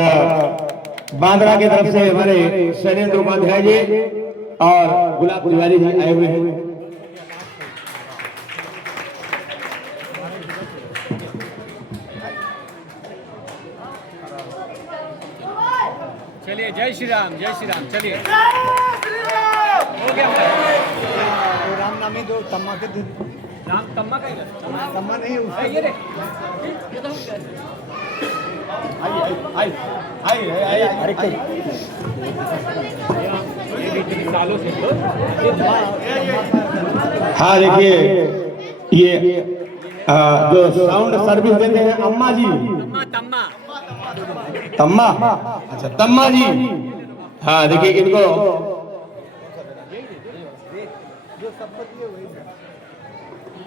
बांद्रा की तरफ से हमारे शैलेंद्र उपाध्याय जी और गुलाब तिवारी जी आए हुए हैं। चलिए जय श्री राम, जय श्री राम, चलिए हो गया। राम नामी दो तम्मा के दिन, राम तम्मा का तम्मा नहीं है ये रे, सालों से हाँ देखिए ये जो साउंड सर्विस देते हैं अम्मा जी, तम्मा तम्मा, अच्छा तम्मा जी, हाँ देखिए इनको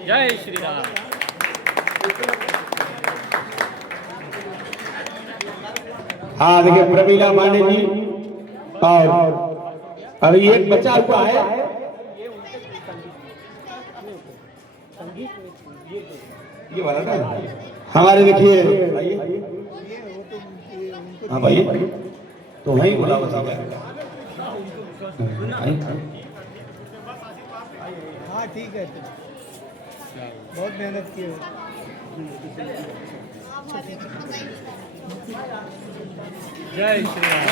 जय श्री राम। हाँ देखिए प्रवीला माने जी, और अभी एक बच्चा हुआ है ये वाला ना, हमारे देखिए हाँ भाई तो वही बोला बता हाँ ठीक है, बहुत मेहनत की है। जय श्री राम।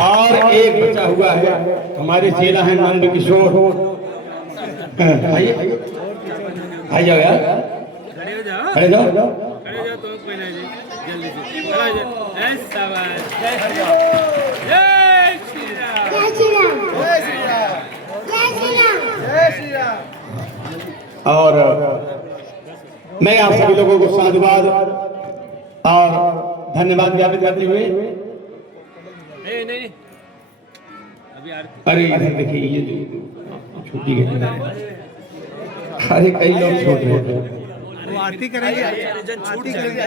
और एक बचा हुआ है, हमारे चेला है नंद किशोर। आइए आ जाओ यार, खड़े हो जाओ, खड़े जाओ। खड़े हो जाओ तो कोई नहीं जी, जल्दी से खड़े हो जाओ। जय शाबाश, जय श्री राम, जय श्री राम, जय श्री राम, जय श्री राम, जय श्री राम। और मैं आप सभी लोगों को साधुवाद और धन्यवाद ज्ञापित करते हुए, नहीं नहीं अभी आरती, अरे इधर देखिए ये जो छुट्टी गए, अरे कई लोग छोड़ रहे थे। वो आरती करेंगे, आरती करेंगे।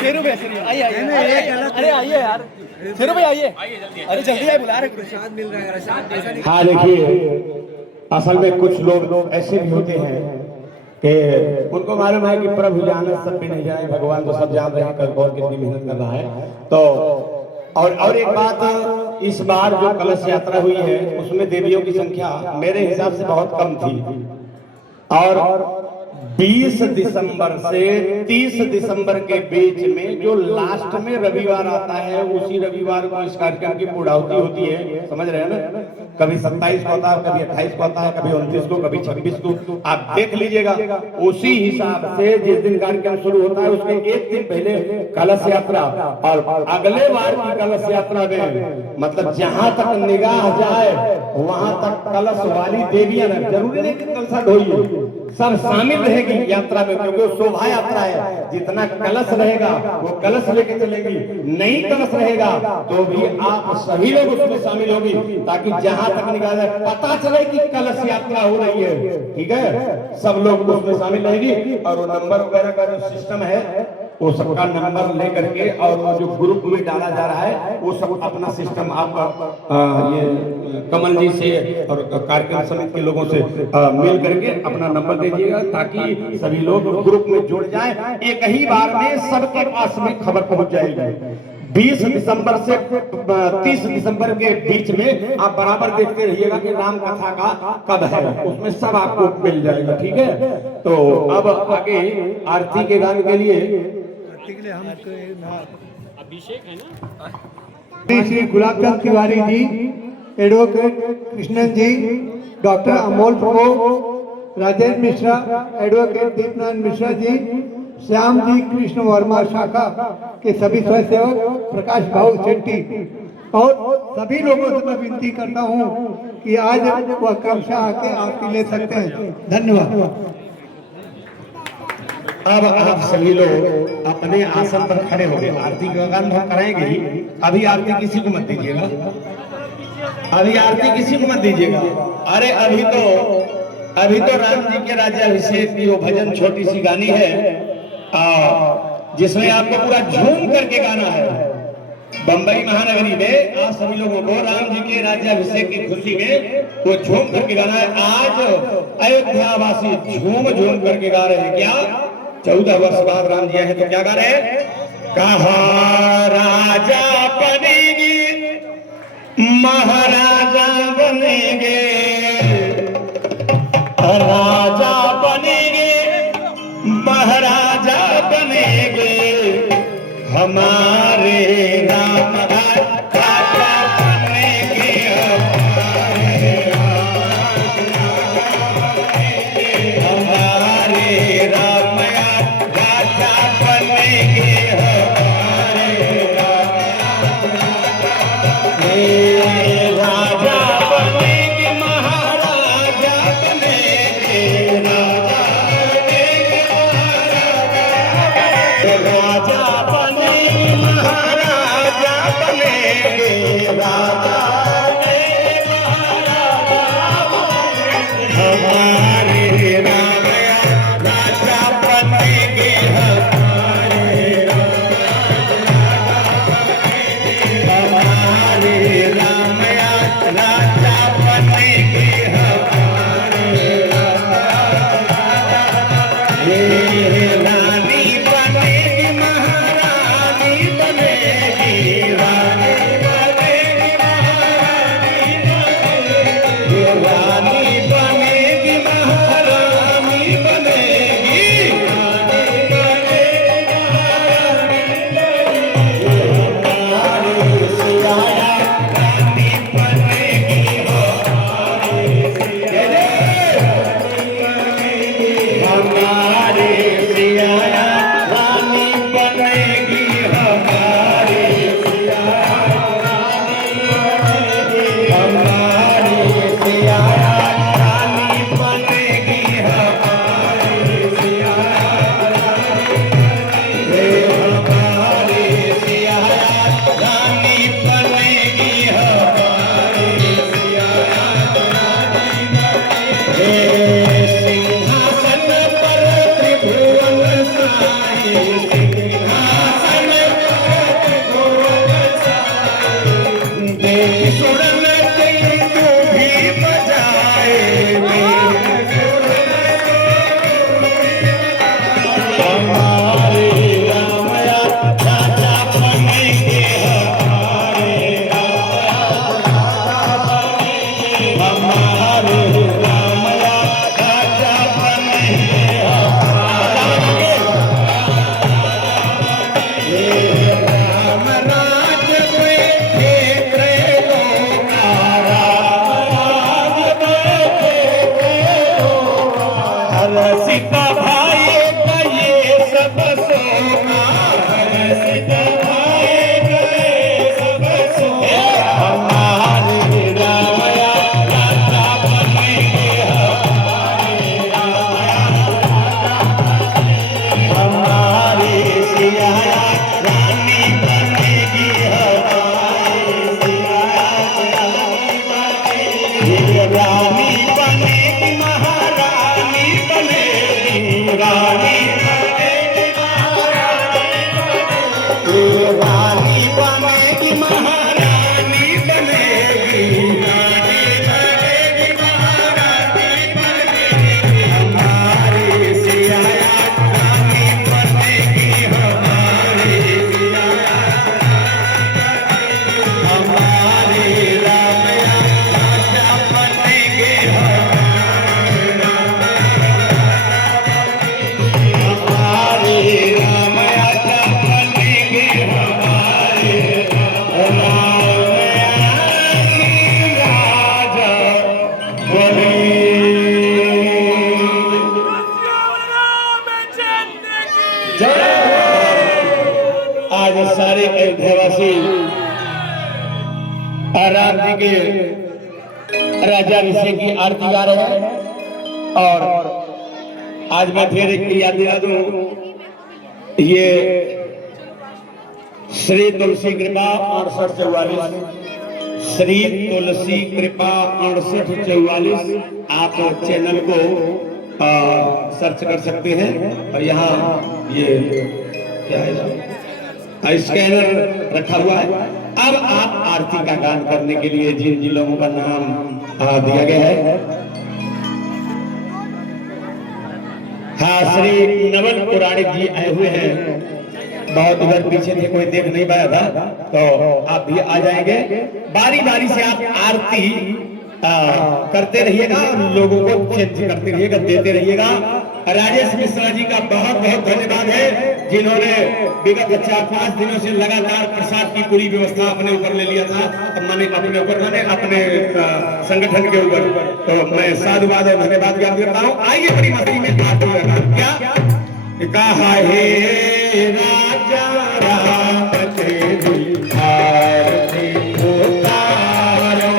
शेरू भाई आइए, अरे आइए यार, शेरू भाई आइए, अरे जल्दी आइए, बुला रहे, प्रसाद मिल रहा है, प्रसाद ऐसा नहीं। हाँ देखिए, असल में कुछ लोग ऐसे भी होते हैं कि उनको मालूम है कि प्रभु जाने सब भी नहीं जाए, भगवान तो सब जान रहे हैं कल कौन कितनी मेहनत कर रहा है। तो और एक बात, इस बार जो कलश यात्रा हुई है उसमें देवियों की संख्या मेरे हिसाब से बहुत कम थी, और 20 दिसंबर से 30 दिसंबर के बीच में जो लास्ट में रविवार आता है, उसी रविवार को इस कार्यक्रम की पूर्णाहुति होती है, समझ रहे हैं ना। कभी 27 को होता है, कभी 28 को होता है, कभी 29 को, कभी 26 को, आप देख लीजिएगा। उसी हिसाब से जिस दिन कार्यक्रम शुरू होता है उसके एक दिन पहले कलश यात्रा, और अगले बार की कलश यात्रा में मतलब जहां तक निगाह जाए वहां तक कलश वाली देवियां, जरूरी नहीं कि कलशा ढोई, सब शामिल रहेगी यात्रा में, क्योंकि वो शोभा यात्रा है। जितना कलश रहेगा वो कलश लेके चलेगी, नहीं कलश रहेगा तो भी आप सभी लोग उसमें शामिल होगी, ताकि जहां तक निकाल जाए पता चले कि कलश यात्रा हो रही है। ठीक है, सब लोग उसमें शामिल रहेगी, और वो नंबर वगैरह का जो सिस्टम है वो सबका नंबर लेकर के, और वो जो ग्रुप में डाला जा रहा है वो सब अपना सिस्टम आप ये कमल जी से और कार्यक्रम समिति के लोगों से मिल करके अपना नंबर दीजिएगा, ताकि सभी लोग ग्रुप में जुड़ जाएं। एक ही बार में सबके पास में खबर पहुंच जाएगी। 20 दिसंबर से 30 दिसंबर के बीच में आप बराबर देखते रहिएगा कि राम कथा का कब है, उसमें सब आपको मिल जाएगा। ठीक है, तो अब आगे आरती के गान के लिए हम अभिषेक है ना, श्री गुलाबचंद तिवारी जी, एडवोकेट कृष्णन जी, डॉक्टर अमोल प्रभु, राजेश मिश्रा, एडवोकेट दीपनारायण मिश्रा जी, श्याम जी कृष्ण वर्मा शाखा के सभी स्वयंसेवक, प्रकाश भाऊ शेट्टी, और सभी लोगों से मैं विनती करता हूं कि आज वह क्रमशः आके आरती ले सकते हैं। धन्यवाद। अब आप सभी लोग अपने आसन पर खड़े हो गए, आरती का गान हम कराएंगे ही। अभी आरती किसी को मत दीजिएगा, अभी आरती किसी को मत दीजिएगा। अरे अभी तो राम जी के राज्याभिषेक की वो भजन छोटी सी गानी है, जिसमें आपको पूरा झूम करके गाना है। बंबई महानगरी में आप सभी लोगों को राम जी के राज्याभिषेक की खुशी में वो झूम करके गाना है। आज अयोध्यावासी झूम झूम करके गा रहे हैं। क्या 14 वर्ष बाद राम जी आए हैं, तो क्या गा रहे हैं? कहा राजा बनेगी, महाराजा बनेंगे, राजा बनेंगे, महाराजा बनेंगे, हमारे राम राजा बनेंगे, हमारे राम राजा बनेंगे, राजा बनेंगे, महाराजा बनेंगे, राजा बनेंगे, महाराजा सीता भाई का ये सब सोना, सीता भाई का ये सब सोना, हमारे राया राजा बनेंगे, हमारे सिया रानी बनेगी, हमारे सिया रानी बनेगी, महारानी बनेगी, रानी बनेगी, रानी बनेगी, महारानी बनेगी, रानी बनेगी, महारानी बनेगी, हमारे सिया रानी बनेगी, हमारे सिया हमारे रामया राजा बनेंगे, हमारे रामया राजा बनेंगे, हमारे रामया राजा बनेंगे। आज सारे अयोध्यावासी राम जी के राजाभिषेक की आरती गा रहे हैं। और आज मैं फिर एक याद दिला दूं, ये श्री तुलसी कृपा 6844, श्री तुलसी कृपा 6844 आप चैनल को सर्च कर सकते हैं। और यहाँ ये क्या है, स्कैनर रखा हुआ है। अब आप आरती का गान करने के लिए जिन जिन लोगों का नाम दिया गया है, हाँ, श्री नवल पुराणिक जी आए हुए हैं, बहुत उधर पीछे थे, कोई देख नहीं पाया था, तो आप भी आ जाएंगे। बारी बारी से आप आरती करते रहिएगा और लोगों को चेंज करते रहिएगा, देते रहिएगा। राजेश मिश्रा जी का बहुत बहुत धन्यवाद है, जिन्होंने विगत 4-5 दिनों से लगातार प्रसाद की पूरी व्यवस्था अपने ऊपर ले लिया था, मैंने अपने ऊपर, मैंने अपने संगठन के ऊपर। तो मैं साधुवाद और धन्यवाद ज्ञापन करता हूँ। आइए बड़ी मस्ती में आरती लगा। क्या कहा हे राजा राम तेरी आरती उतारो,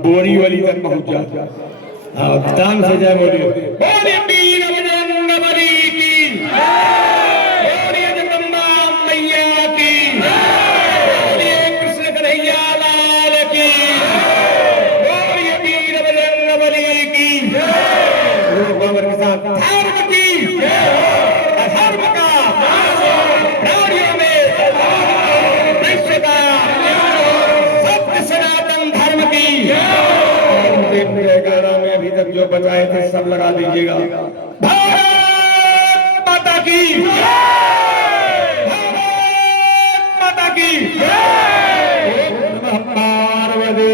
बोरी वाली तक पहुंच जाता। हाँ, तान से जय बोलिए। बोलिए वीर बजरंग बली की, बोलिए जगदम्बा मैया की, बोलिए कृष्ण कन्हैया लाल की, बोलिए वीर बजरंग बली की। के साथ धर्म की, अधर्म का, प्राणियों में विश्व का, सत्य सनातन धर्म की। गाना में अभी तक जो बचाए थे सब लगा दीजिएगा। भारत माता की, भारत माता की। पार्वती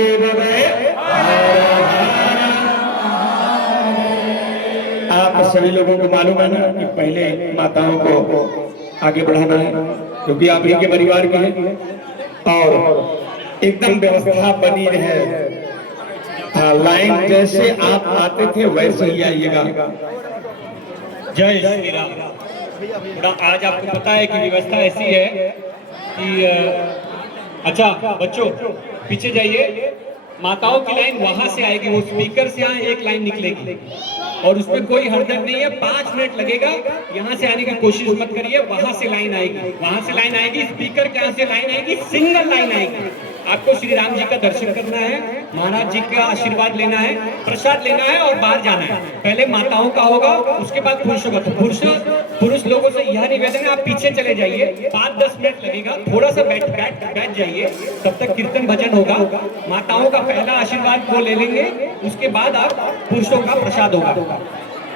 आप सभी लोगों को मालूम है ना कि पहले माताओं को आगे बढ़ाना है, क्योंकि आप ही के परिवार के हैं और एकदम व्यवस्था बनी रहे। लाइन जैसे आप आते थे वैसे ही आइएगा। जय श्री राम। आज आपको पता है कि व्यवस्था ऐसी है कि अच्छा बच्चों पीछे जाइए, माताओं की लाइन वहां से आएगी, वो स्पीकर से यहाँ एक लाइन निकलेगी और उसमें कोई हड़बड़ नहीं है। 5 मिनट लगेगा, यहाँ से आने की कोशिश मत करिए, वहां से लाइन आएगी, वहां से लाइन आएगी, स्पीकर के यहाँ से लाइन आएगी, सिंगल लाइन आएगी। आपको श्री राम जी का दर्शन करना है, महाराज जी का आशीर्वाद लेना है, प्रसाद लेना है और बाहर जाना है। पहले माताओं का होगा, उसके बाद पुरुषों का। तो पुरुष लोगों से यह निवेदन है, आप पीछे चले जाइए, 5-10 मिनट लगेगा, थोड़ा सा बैठ जाइए, तब तक कीर्तन भजन होगा। माताओं का पहला आशीर्वाद वो ले लेंगे, उसके बाद आप पुरुषों का प्रसाद होगा।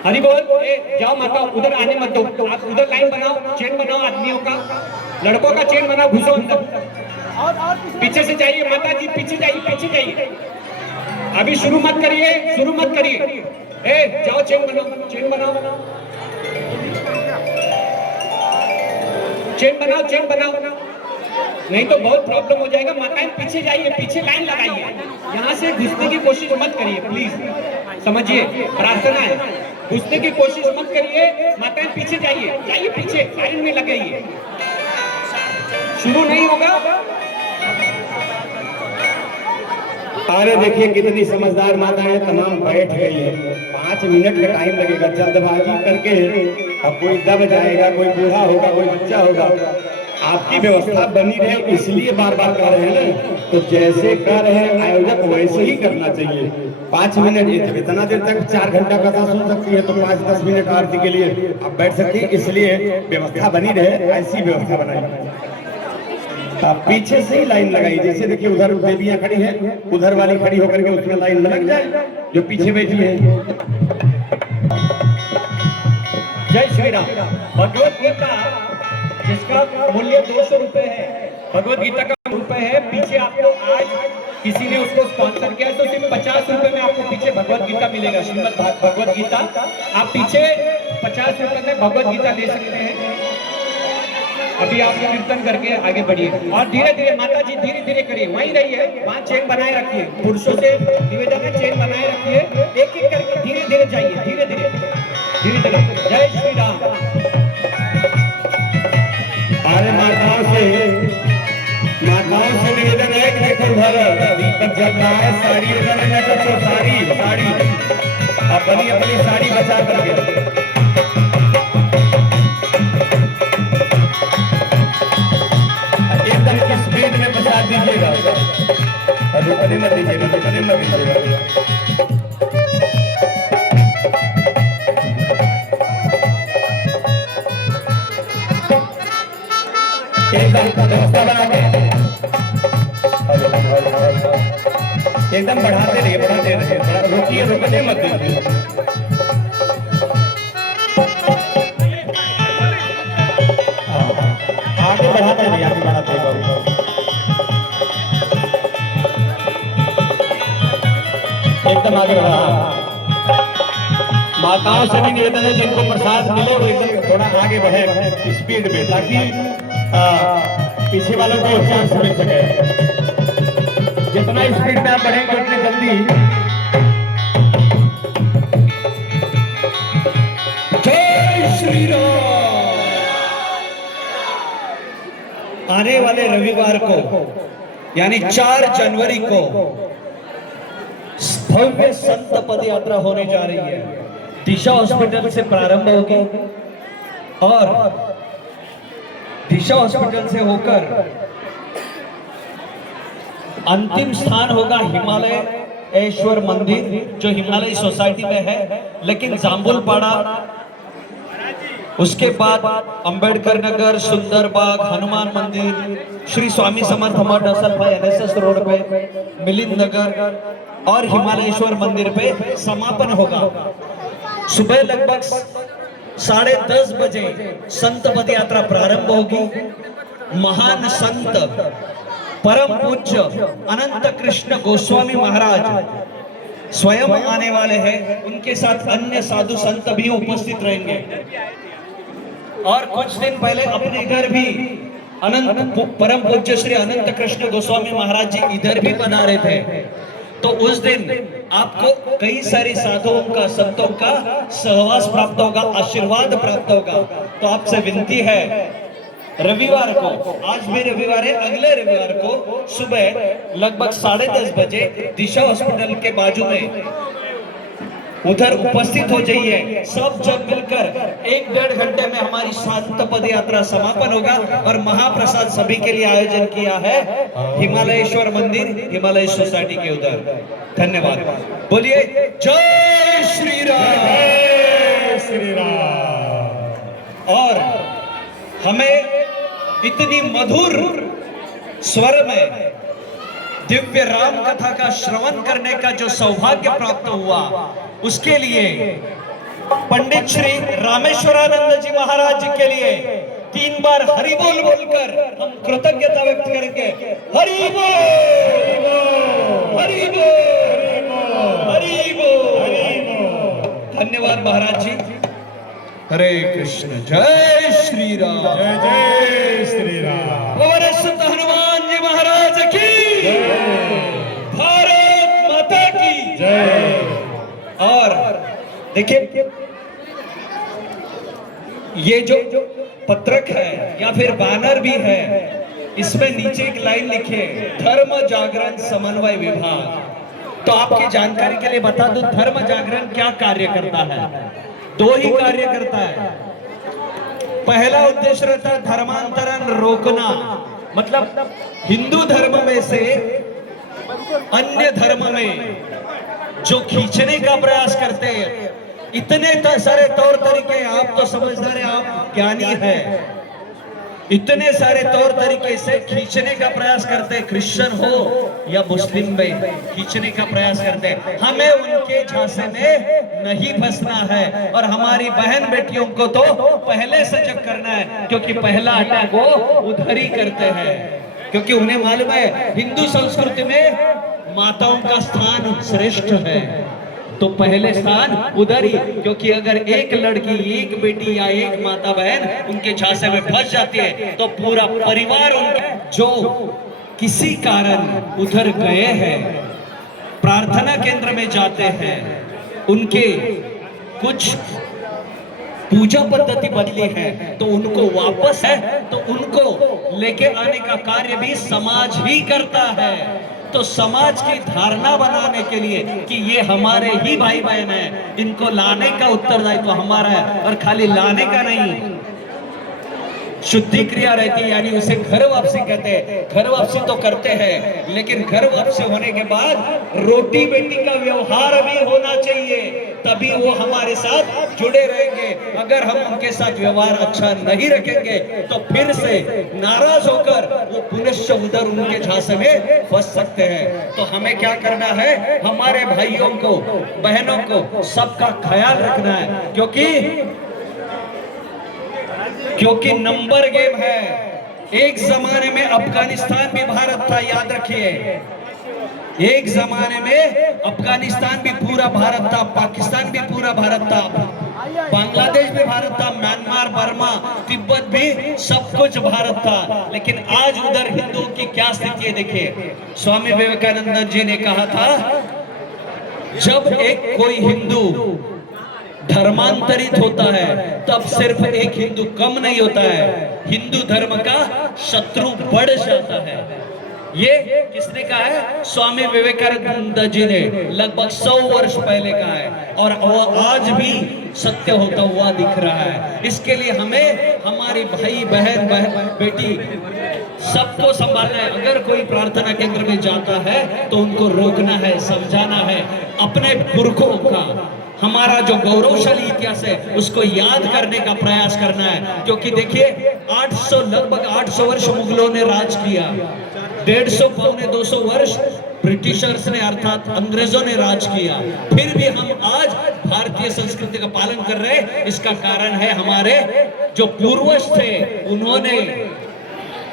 हरि बोल। जाओ माता, उधर आने मत दो, आप उधर लाइन बनाओ, चेन बनाओ आदमियों का, लड़कों का चेन बनाओ, घुसो अंदर। पीछे से जाइए माता जी, पीछे जाइए, पीछे जाइए। अभी शुरू मत करिए, शुरू मत करिए। जाओ चेन बनाओ, चेन बनाओ, चेन बनाओ, चेन बनाओ, नहीं तो बहुत प्रॉब्लम हो जाएगा। माताएं पीछे जाइए, पीछे लाइन लगाइए, यहाँ से घुसने की कोशिश मत करिए प्लीज, समझिए, प्रार्थना है, घुसने की कोशिश मत करिए। माताएं पीछे जाइए, जाइए पीछे, लाइन में लगाइए, शुरू नहीं होगा। अरे देखिए कितनी समझदार माता है, तमाम बैठ गई है। 5 मिनट का टाइम लगेगा, जल्दबाजी करके अब कोई दब जाएगा, कोई बूढ़ा होगा, कोई बच्चा होगा। आपकी व्यवस्था बनी रहे इसलिए बार बार कर रहे हैं ना, तो जैसे कर रहे हैं आयोजक वैसे ही करना चाहिए। 5 मिनट, इतना देर तक 4 घंटा कथा सुन सकती है, तो 5-10 मिनट आरती के लिए आप बैठ सकती है, इसलिए व्यवस्था बनी रहे ऐसी व्यवस्था बनाई। आप पीछे से ही लाइन लगाई, जैसे देखिए उधर देवियां खड़ी हैं, उधर वाली खड़ी होकर के उसमें लाइन लग जाए जो पीछे बैठी है। जय श्री राम। भगवत गीता जिसका मूल्य 200 रुपए है, भगवत गीता का रुपए है, पीछे आपको आज किसी ने उसको स्पॉन्सर किया तो सिर्फ 50 रुपए में आपको पीछे भगवत गीता मिलेगा, श्रीमद् भगवत गीता। आप पीछे 50 रुपए में भगवत गीता ले सकते हैं। अभी आप कीर्तन करके आगे बढ़िए और धीरे धीरे माता जी धीरे धीरे करिए, वहीं रहिए, वहाँ चेन बनाए रखिए। पुरुषों से निवेदन है, चेन बनाए रखिए, एक एक करके धीरे धीरे जाइए, धीरे धीरे धीरे धीरे। जय श्री राम। अरे माताओं से निवेदन है कि देखो उधर दीपक जल रहा है, साड़ी उधर है तो साड़ी अपनी साड़ी बचा करके स्पीड में बचा दीजिएगा, अभी मत दीजिएगा। व्यवस्था बना के एकदम बढ़ाते रहिए, रोकने मत दीजिए। आगे बढ़ाते रहिए, आगे बढ़ाते रहिए। एकदम आगे बढ़ा। माताओं से भी निवेदन है जिनको प्रसाद मिले वो एकदम थोड़ा आगे बढ़े स्पीड में, ताकि पीछे वालों को चांस मिल सके। जितना स्पीड में आप बढ़ेंगे उतनी जल्दी। जय श्री राम। आने वाले रविवार को यानी 4 जनवरी को भव्य संत पद यात्रा होने जा रही है। दिशा हॉस्पिटल से प्रारंभ होगी और दिशा हॉस्पिटल से होकर अंतिम स्थान होगा हिमालयेश्वर मंदिर, जो हिमालय सोसाइटी में है, लेकिन जाम्बुलपाड़ा, उसके बाद अंबेडकर नगर, सुंदरबाग, हनुमान मंदिर, श्री स्वामी समर्थ मठ असलभाई NSS रोड पे, मिलिंद नगर और हिमालयेश्वर मंदिर पे समापन होगा। सुबह लगभग 10:30 बजे संत पद यात्रा प्रारंभ होगी। महान संत परम पूज्य अनंत कृष्ण गोस्वामी महाराज स्वयं आने वाले हैं, उनके साथ अन्य साधु संत भी उपस्थित रहेंगे। और कुछ दिन पहले अपने घर भी अनंत परम पूज्य श्री अनंत कृष्ण गोस्वामी महाराज जी इधर भी बना रहे थे। तो उस दिन आपको कई सारे साधुओं का, संतों का सहवास प्राप्त होगा, आशीर्वाद प्राप्त होगा। तो आपसे विनती है रविवार को, आज भी रविवार है, अगले रविवार को सुबह लगभग 10:30 बजे दिशा हॉस्पिटल के बाजू में उधर उपस्थित हो जाइए। सब जब मिलकर 1-1.5 घंटे में हमारी शांत पद यात्रा समापन होगा और महाप्रसाद सभी के लिए आयोजन किया है हिमालयेश्वर मंदिर, हिमालय सोसाइटी के उधर। धन्यवाद। बोलिए जय श्री राम। जय श्री राम। और हमें इतनी मधुर स्वर में दिव्य राम कथा का श्रवण करने का जो सौभाग्य प्राप्त हुआ, उसके लिए पंडित श्री रामेश्वरानंद जी महाराज जी के लिए 3 बार हरि बोल बोलकर हम कृतज्ञता व्यक्त करेंगे। हरि बोल, हरि बोल, हरि बोल। धन्यवाद महाराज जी। हरे कृष्ण। जय श्री राम। जय जय श्री राम। बोले संत हनुमान जी महाराज की, भारत माता की जय। और देखिए, ये जो पत्रक है या फिर बैनर भी है, इसमें नीचे एक लाइन लिखी है, धर्म जागरण समन्वय विभाग। तो आपकी जानकारी के लिए बता दूं, धर्म जागरण क्या कार्य करता है? 2 ही कार्य करता है। पहला उद्देश्य रहता है धर्मांतरण रोकना, मतलब हिंदू धर्म में से अन्य धर्म में जो खींचने का प्रयास करते हैं, इतने सारे तौर तरीके, आप तो समझदार हैं, आप ज्ञानी हैं, इतने सारे तौर तरीके से खींचने का प्रयास करते हैं, क्रिश्चियन हो या मुस्लिम में खींचने का प्रयास करते हैं। हमें उनके झांसे में नहीं फंसना है और हमारी बहन बेटियों को तो पहले सजग करना है, क्योंकि पहला अटैक वो उधर ही करते हैं, क्योंकि उन्हें मालूम है हिंदू संस्कृति में माताओं का स्थान श्रेष्ठ है, तो पहले स्थान उधर ही। क्योंकि अगर एक लड़की, एक बेटी या एक माता बहन उनके झांसे में फंस जाती है, तो पूरा परिवार उनका, जो किसी कारण उधर गए हैं, प्रार्थना केंद्र में जाते हैं, उनके कुछ पूजा पद्धति बदली है, तो उनको वापस है, तो उनको लेके आने का कार्य भी समाज ही करता है। तो समाज की धारणा बनाने के लिए कि ये हमारे ही भाई बहन हैं, इनको लाने का उत्तरदायित्व हमारा है, और खाली लाने का नहीं, शुद्धि क्रिया रहती है, यानी उसे घर वापसी कहते हैं। घर वापसी तो करते हैं, लेकिन घर वापसी होने के बाद रोटी बेटी का व्यवहार भी होना चाहिए, तभी वो हमारे साथ जुड़े रहेंगे। अगर हम उनके साथ व्यवहार अच्छा नहीं रखेंगे, तो फिर से नाराज होकर वो पुनश्च उधर उनके झांसे में फंस सकते हैं। तो हमें क्या करना है? हमारे भाइयों को, बहनों को सबका ख्याल रखना है, क्योंकि नंबर गेम है। एक जमाने में अफगानिस्तान भी भारत था, याद रखिए। एक जमाने में अफगानिस्तान भी पूरा भारत था, पाकिस्तान भी पूरा भारत था, बांग्लादेश भी भारत था, म्यांमार, बर्मा, तिब्बत भी सब कुछ भारत था। लेकिन आज उधर हिंदुओं की क्या स्थिति है देखिए। स्वामी विवेकानंद जी ने कहा था, जब एक कोई हिंदू धर्मांतरित होता है, तब सिर्फ एक हिंदू कम नहीं होता है, हिंदू धर्म का शत्रु बढ़ जाता है। ये किसने कहा है? स्वामी विवेकानंद जी ने लगभग 100 वर्ष पहले कहा है, और वो आज भी सत्य होता हुआ दिख रहा है। इसके लिए हमें हमारी भाई बहन बेटी सबको संभालना है। अगर कोई प्रार्थना केंद्र में जाता है तो उनको रोकना है, समझाना है, अपने पुरखों का, हमारा जो गौरवशाली इतिहास है उसको याद करने का प्रयास करना है। क्योंकि देखिए, लगभग 800 वर्ष मुगलों ने राज किया, 150 पौने 200 वर्ष ब्रिटिशर्स ने अर्थात अंग्रेजों ने राज किया, फिर भी हम आज भारतीय संस्कृति का पालन कर रहे हैं। इसका कारण है हमारे जो पूर्वज थे, उन्होंने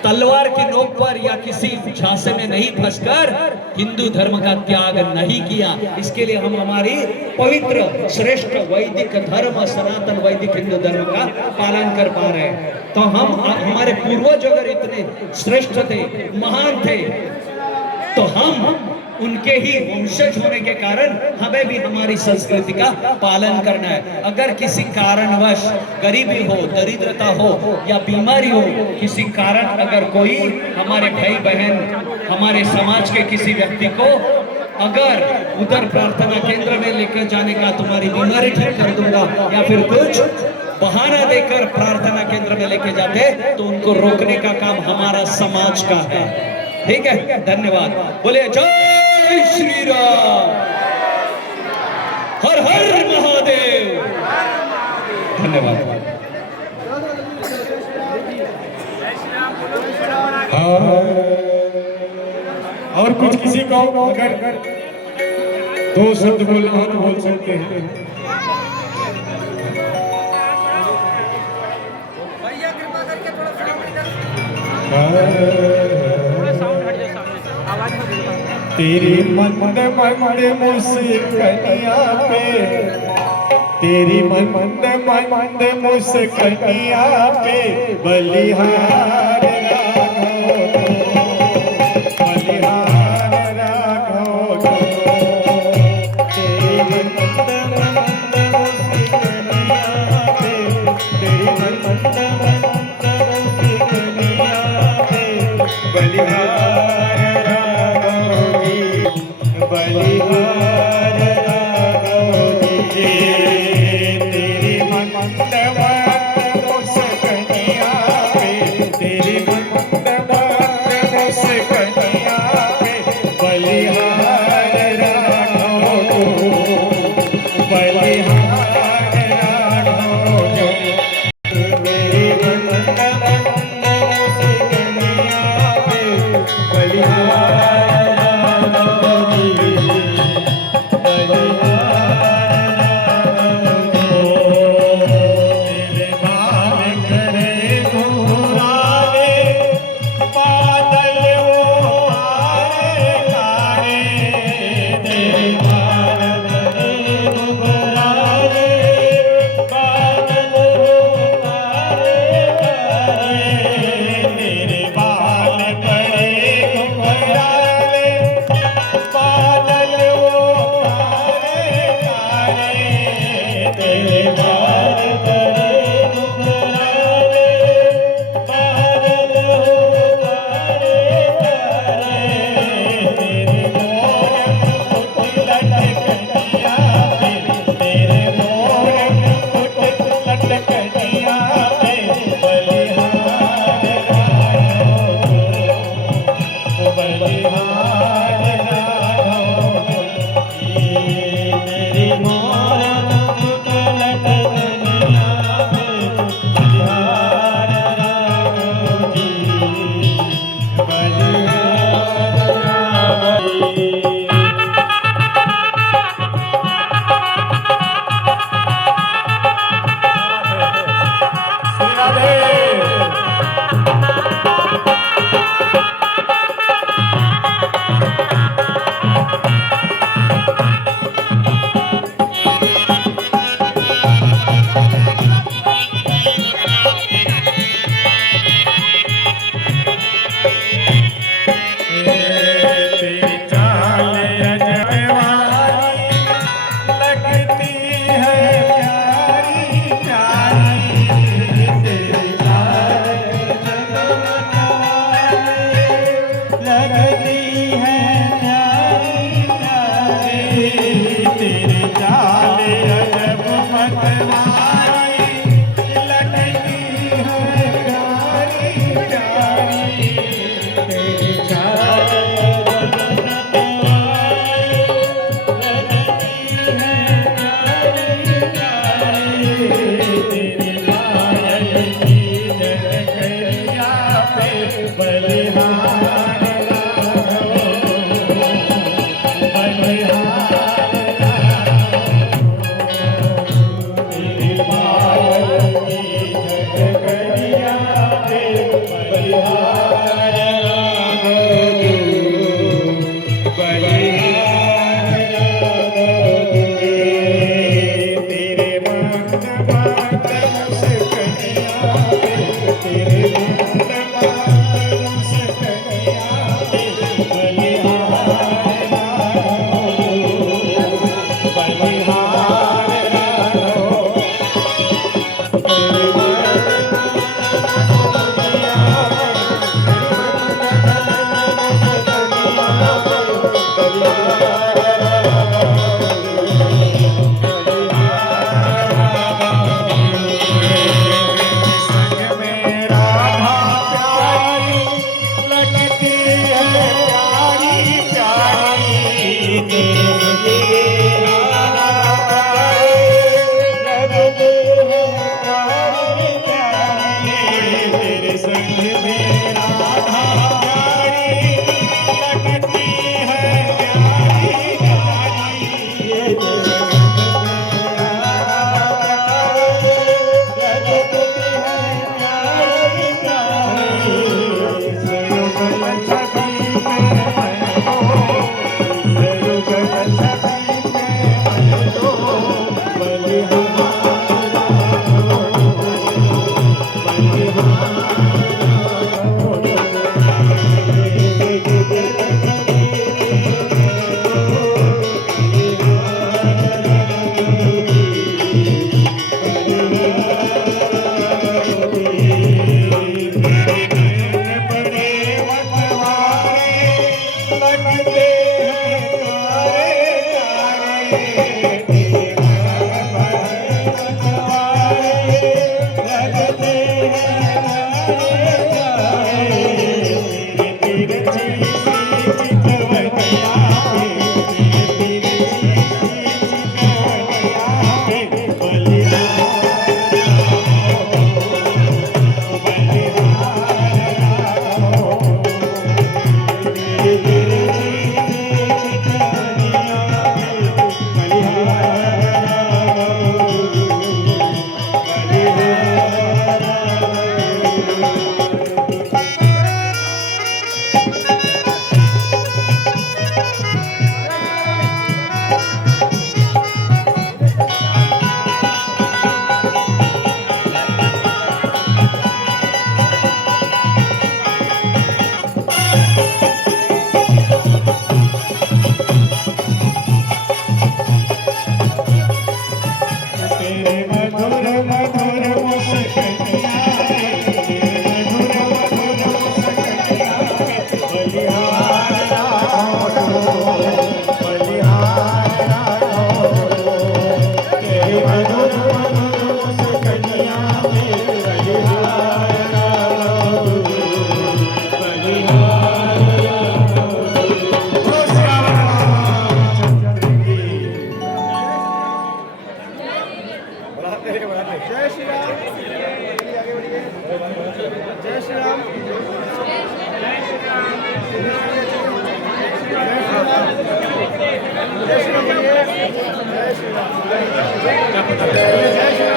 तलवार की नोक पर या किसी झांसे में नहीं फंसकर हिंदू धर्म का त्याग नहीं किया। इसके लिए हम हमारी पवित्र श्रेष्ठ वैदिक धर्म, सनातन वैदिक हिंदू धर्म का पालन कर पा रहे हैं। तो हम, हमारे पूर्वज अगर इतने श्रेष्ठ थे, महान थे, तो हम उनके ही वंशज होने के कारण हमें भी हमारी संस्कृति का पालन करना है। अगर किसी कारणवश गरीबी हो, दरिद्रता हो या बीमारी हो, किसी कारण अगर कोई हमारे भाई बहन, हमारे समाज के किसी व्यक्ति को अगर उधर प्रार्थना केंद्र में लेकर जाने का, तुम्हारी बीमारी ठीक कर दूंगा या फिर कुछ बहाना देकर प्रार्थना केंद्र में लेके जाते, तो उनको रोकने का काम हमारा समाज का है। ठीक है, धन्यवाद। बोले जय श्री राम, हर हर महादेव। धन्यवाद। और कुछ किसी को अगर दो शब्द बोल सकते हैं। भैया कृपा करके थोड़ा साउंड हट जाए सामने से, आवाज मत दो। तेरी मंद मुस्कनिया पे, तेरी मंद मुस्कनिया पे बलिहार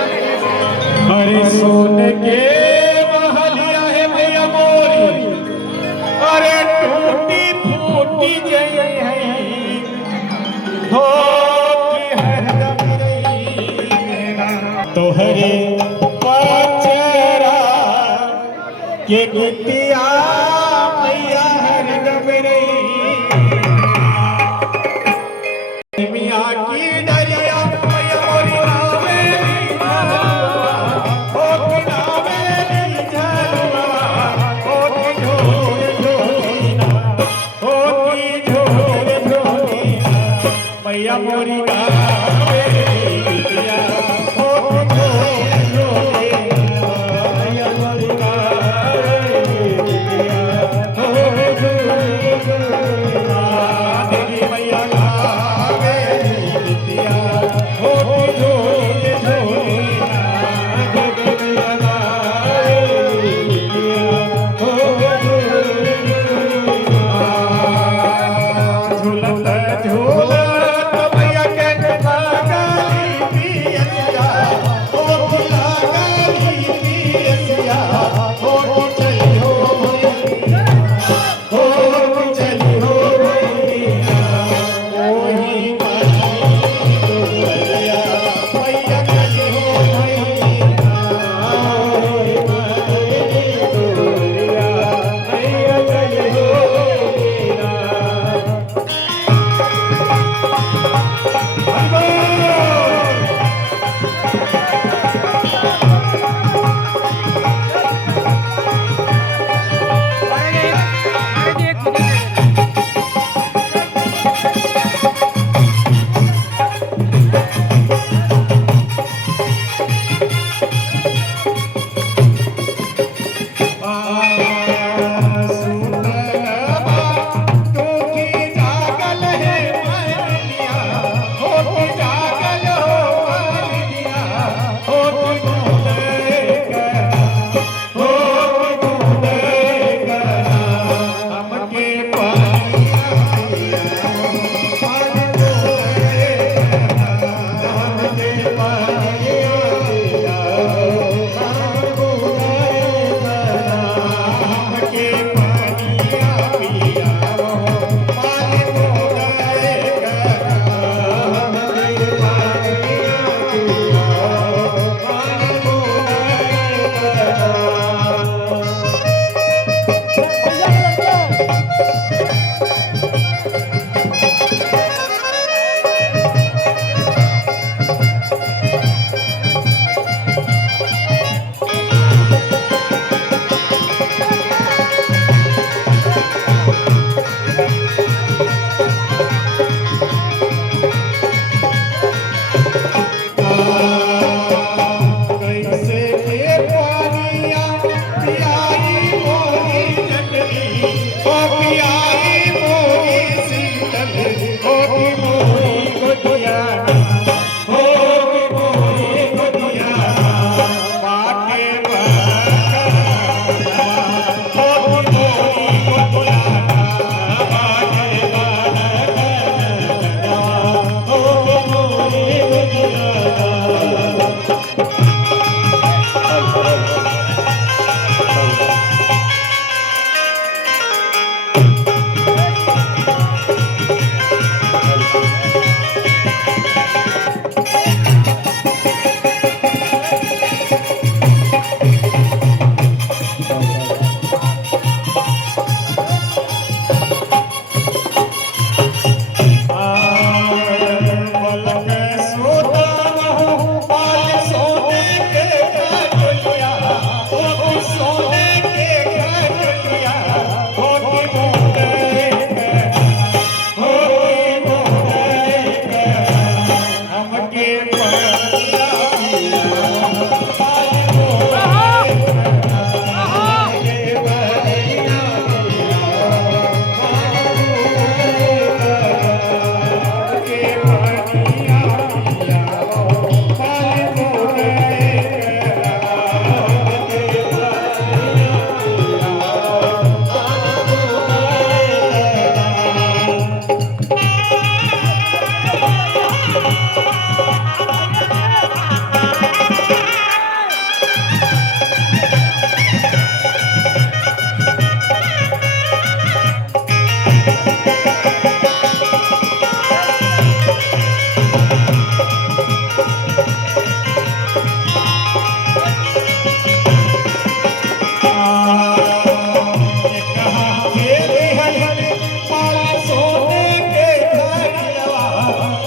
अरे सोन के महलिया है भैया मोरी, अरे टूटी फूटी गई है हो कि हरदम तोहरे पचरा के गुतिया भैया हरदम रही मिया की डरिया भैया मोरी मैया मोरी गावे बिटिया हो ढोले मैया मोरी गावे बिटिया हो ढोले देवी मैया गावे बिटिया हो ढोले ढोले देवी मैया गावे बिटिया हो ढोले झूलत झूलत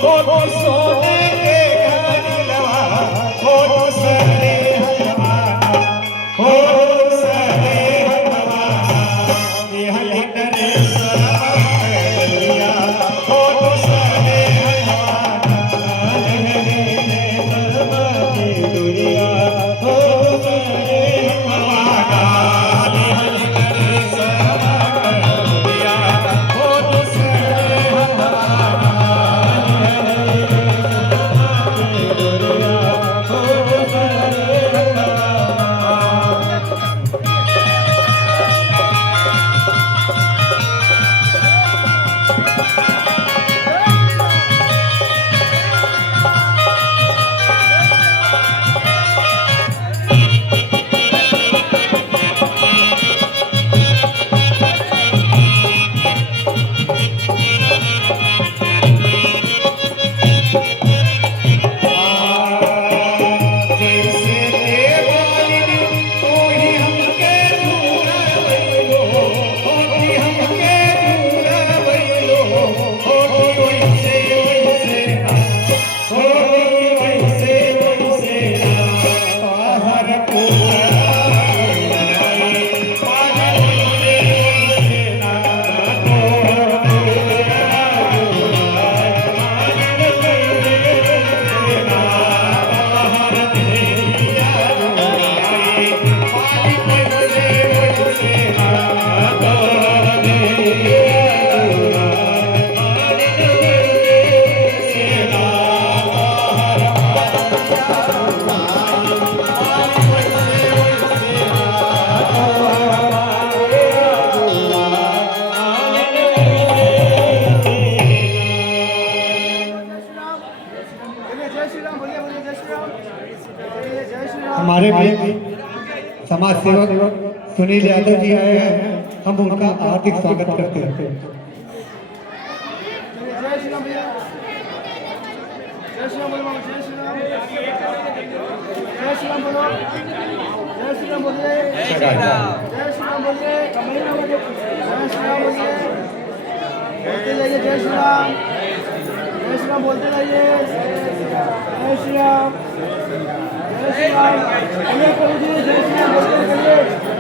ओ सोने के दिलवा ओ सरे हलवाना ओ सरे हलवाना ये हली डरे सरिया ओ सरे हलवाना ले दुनिया ओ सरे हलवाना ये हली डरे सरिया ओ सरे हलवाना हमारे बीच समाज सेवक सुनील यादव जी आए हैं, हम उनका हार्दिक स्वागत करते हैं। जय श्री राम भैया, जय श्री राम बोलो, जय श्री राम, जय श्री राम बोलो, जय श्री राम बोलिए, जय श्री राम बोलिए, कमैया बोलिए, जय श्री राम बोलिए, बोलते जाइए जय श्री राम बोलते जाइए, जय श्री राम, जय श्री राम, जय श्री राम बोलते जाइए।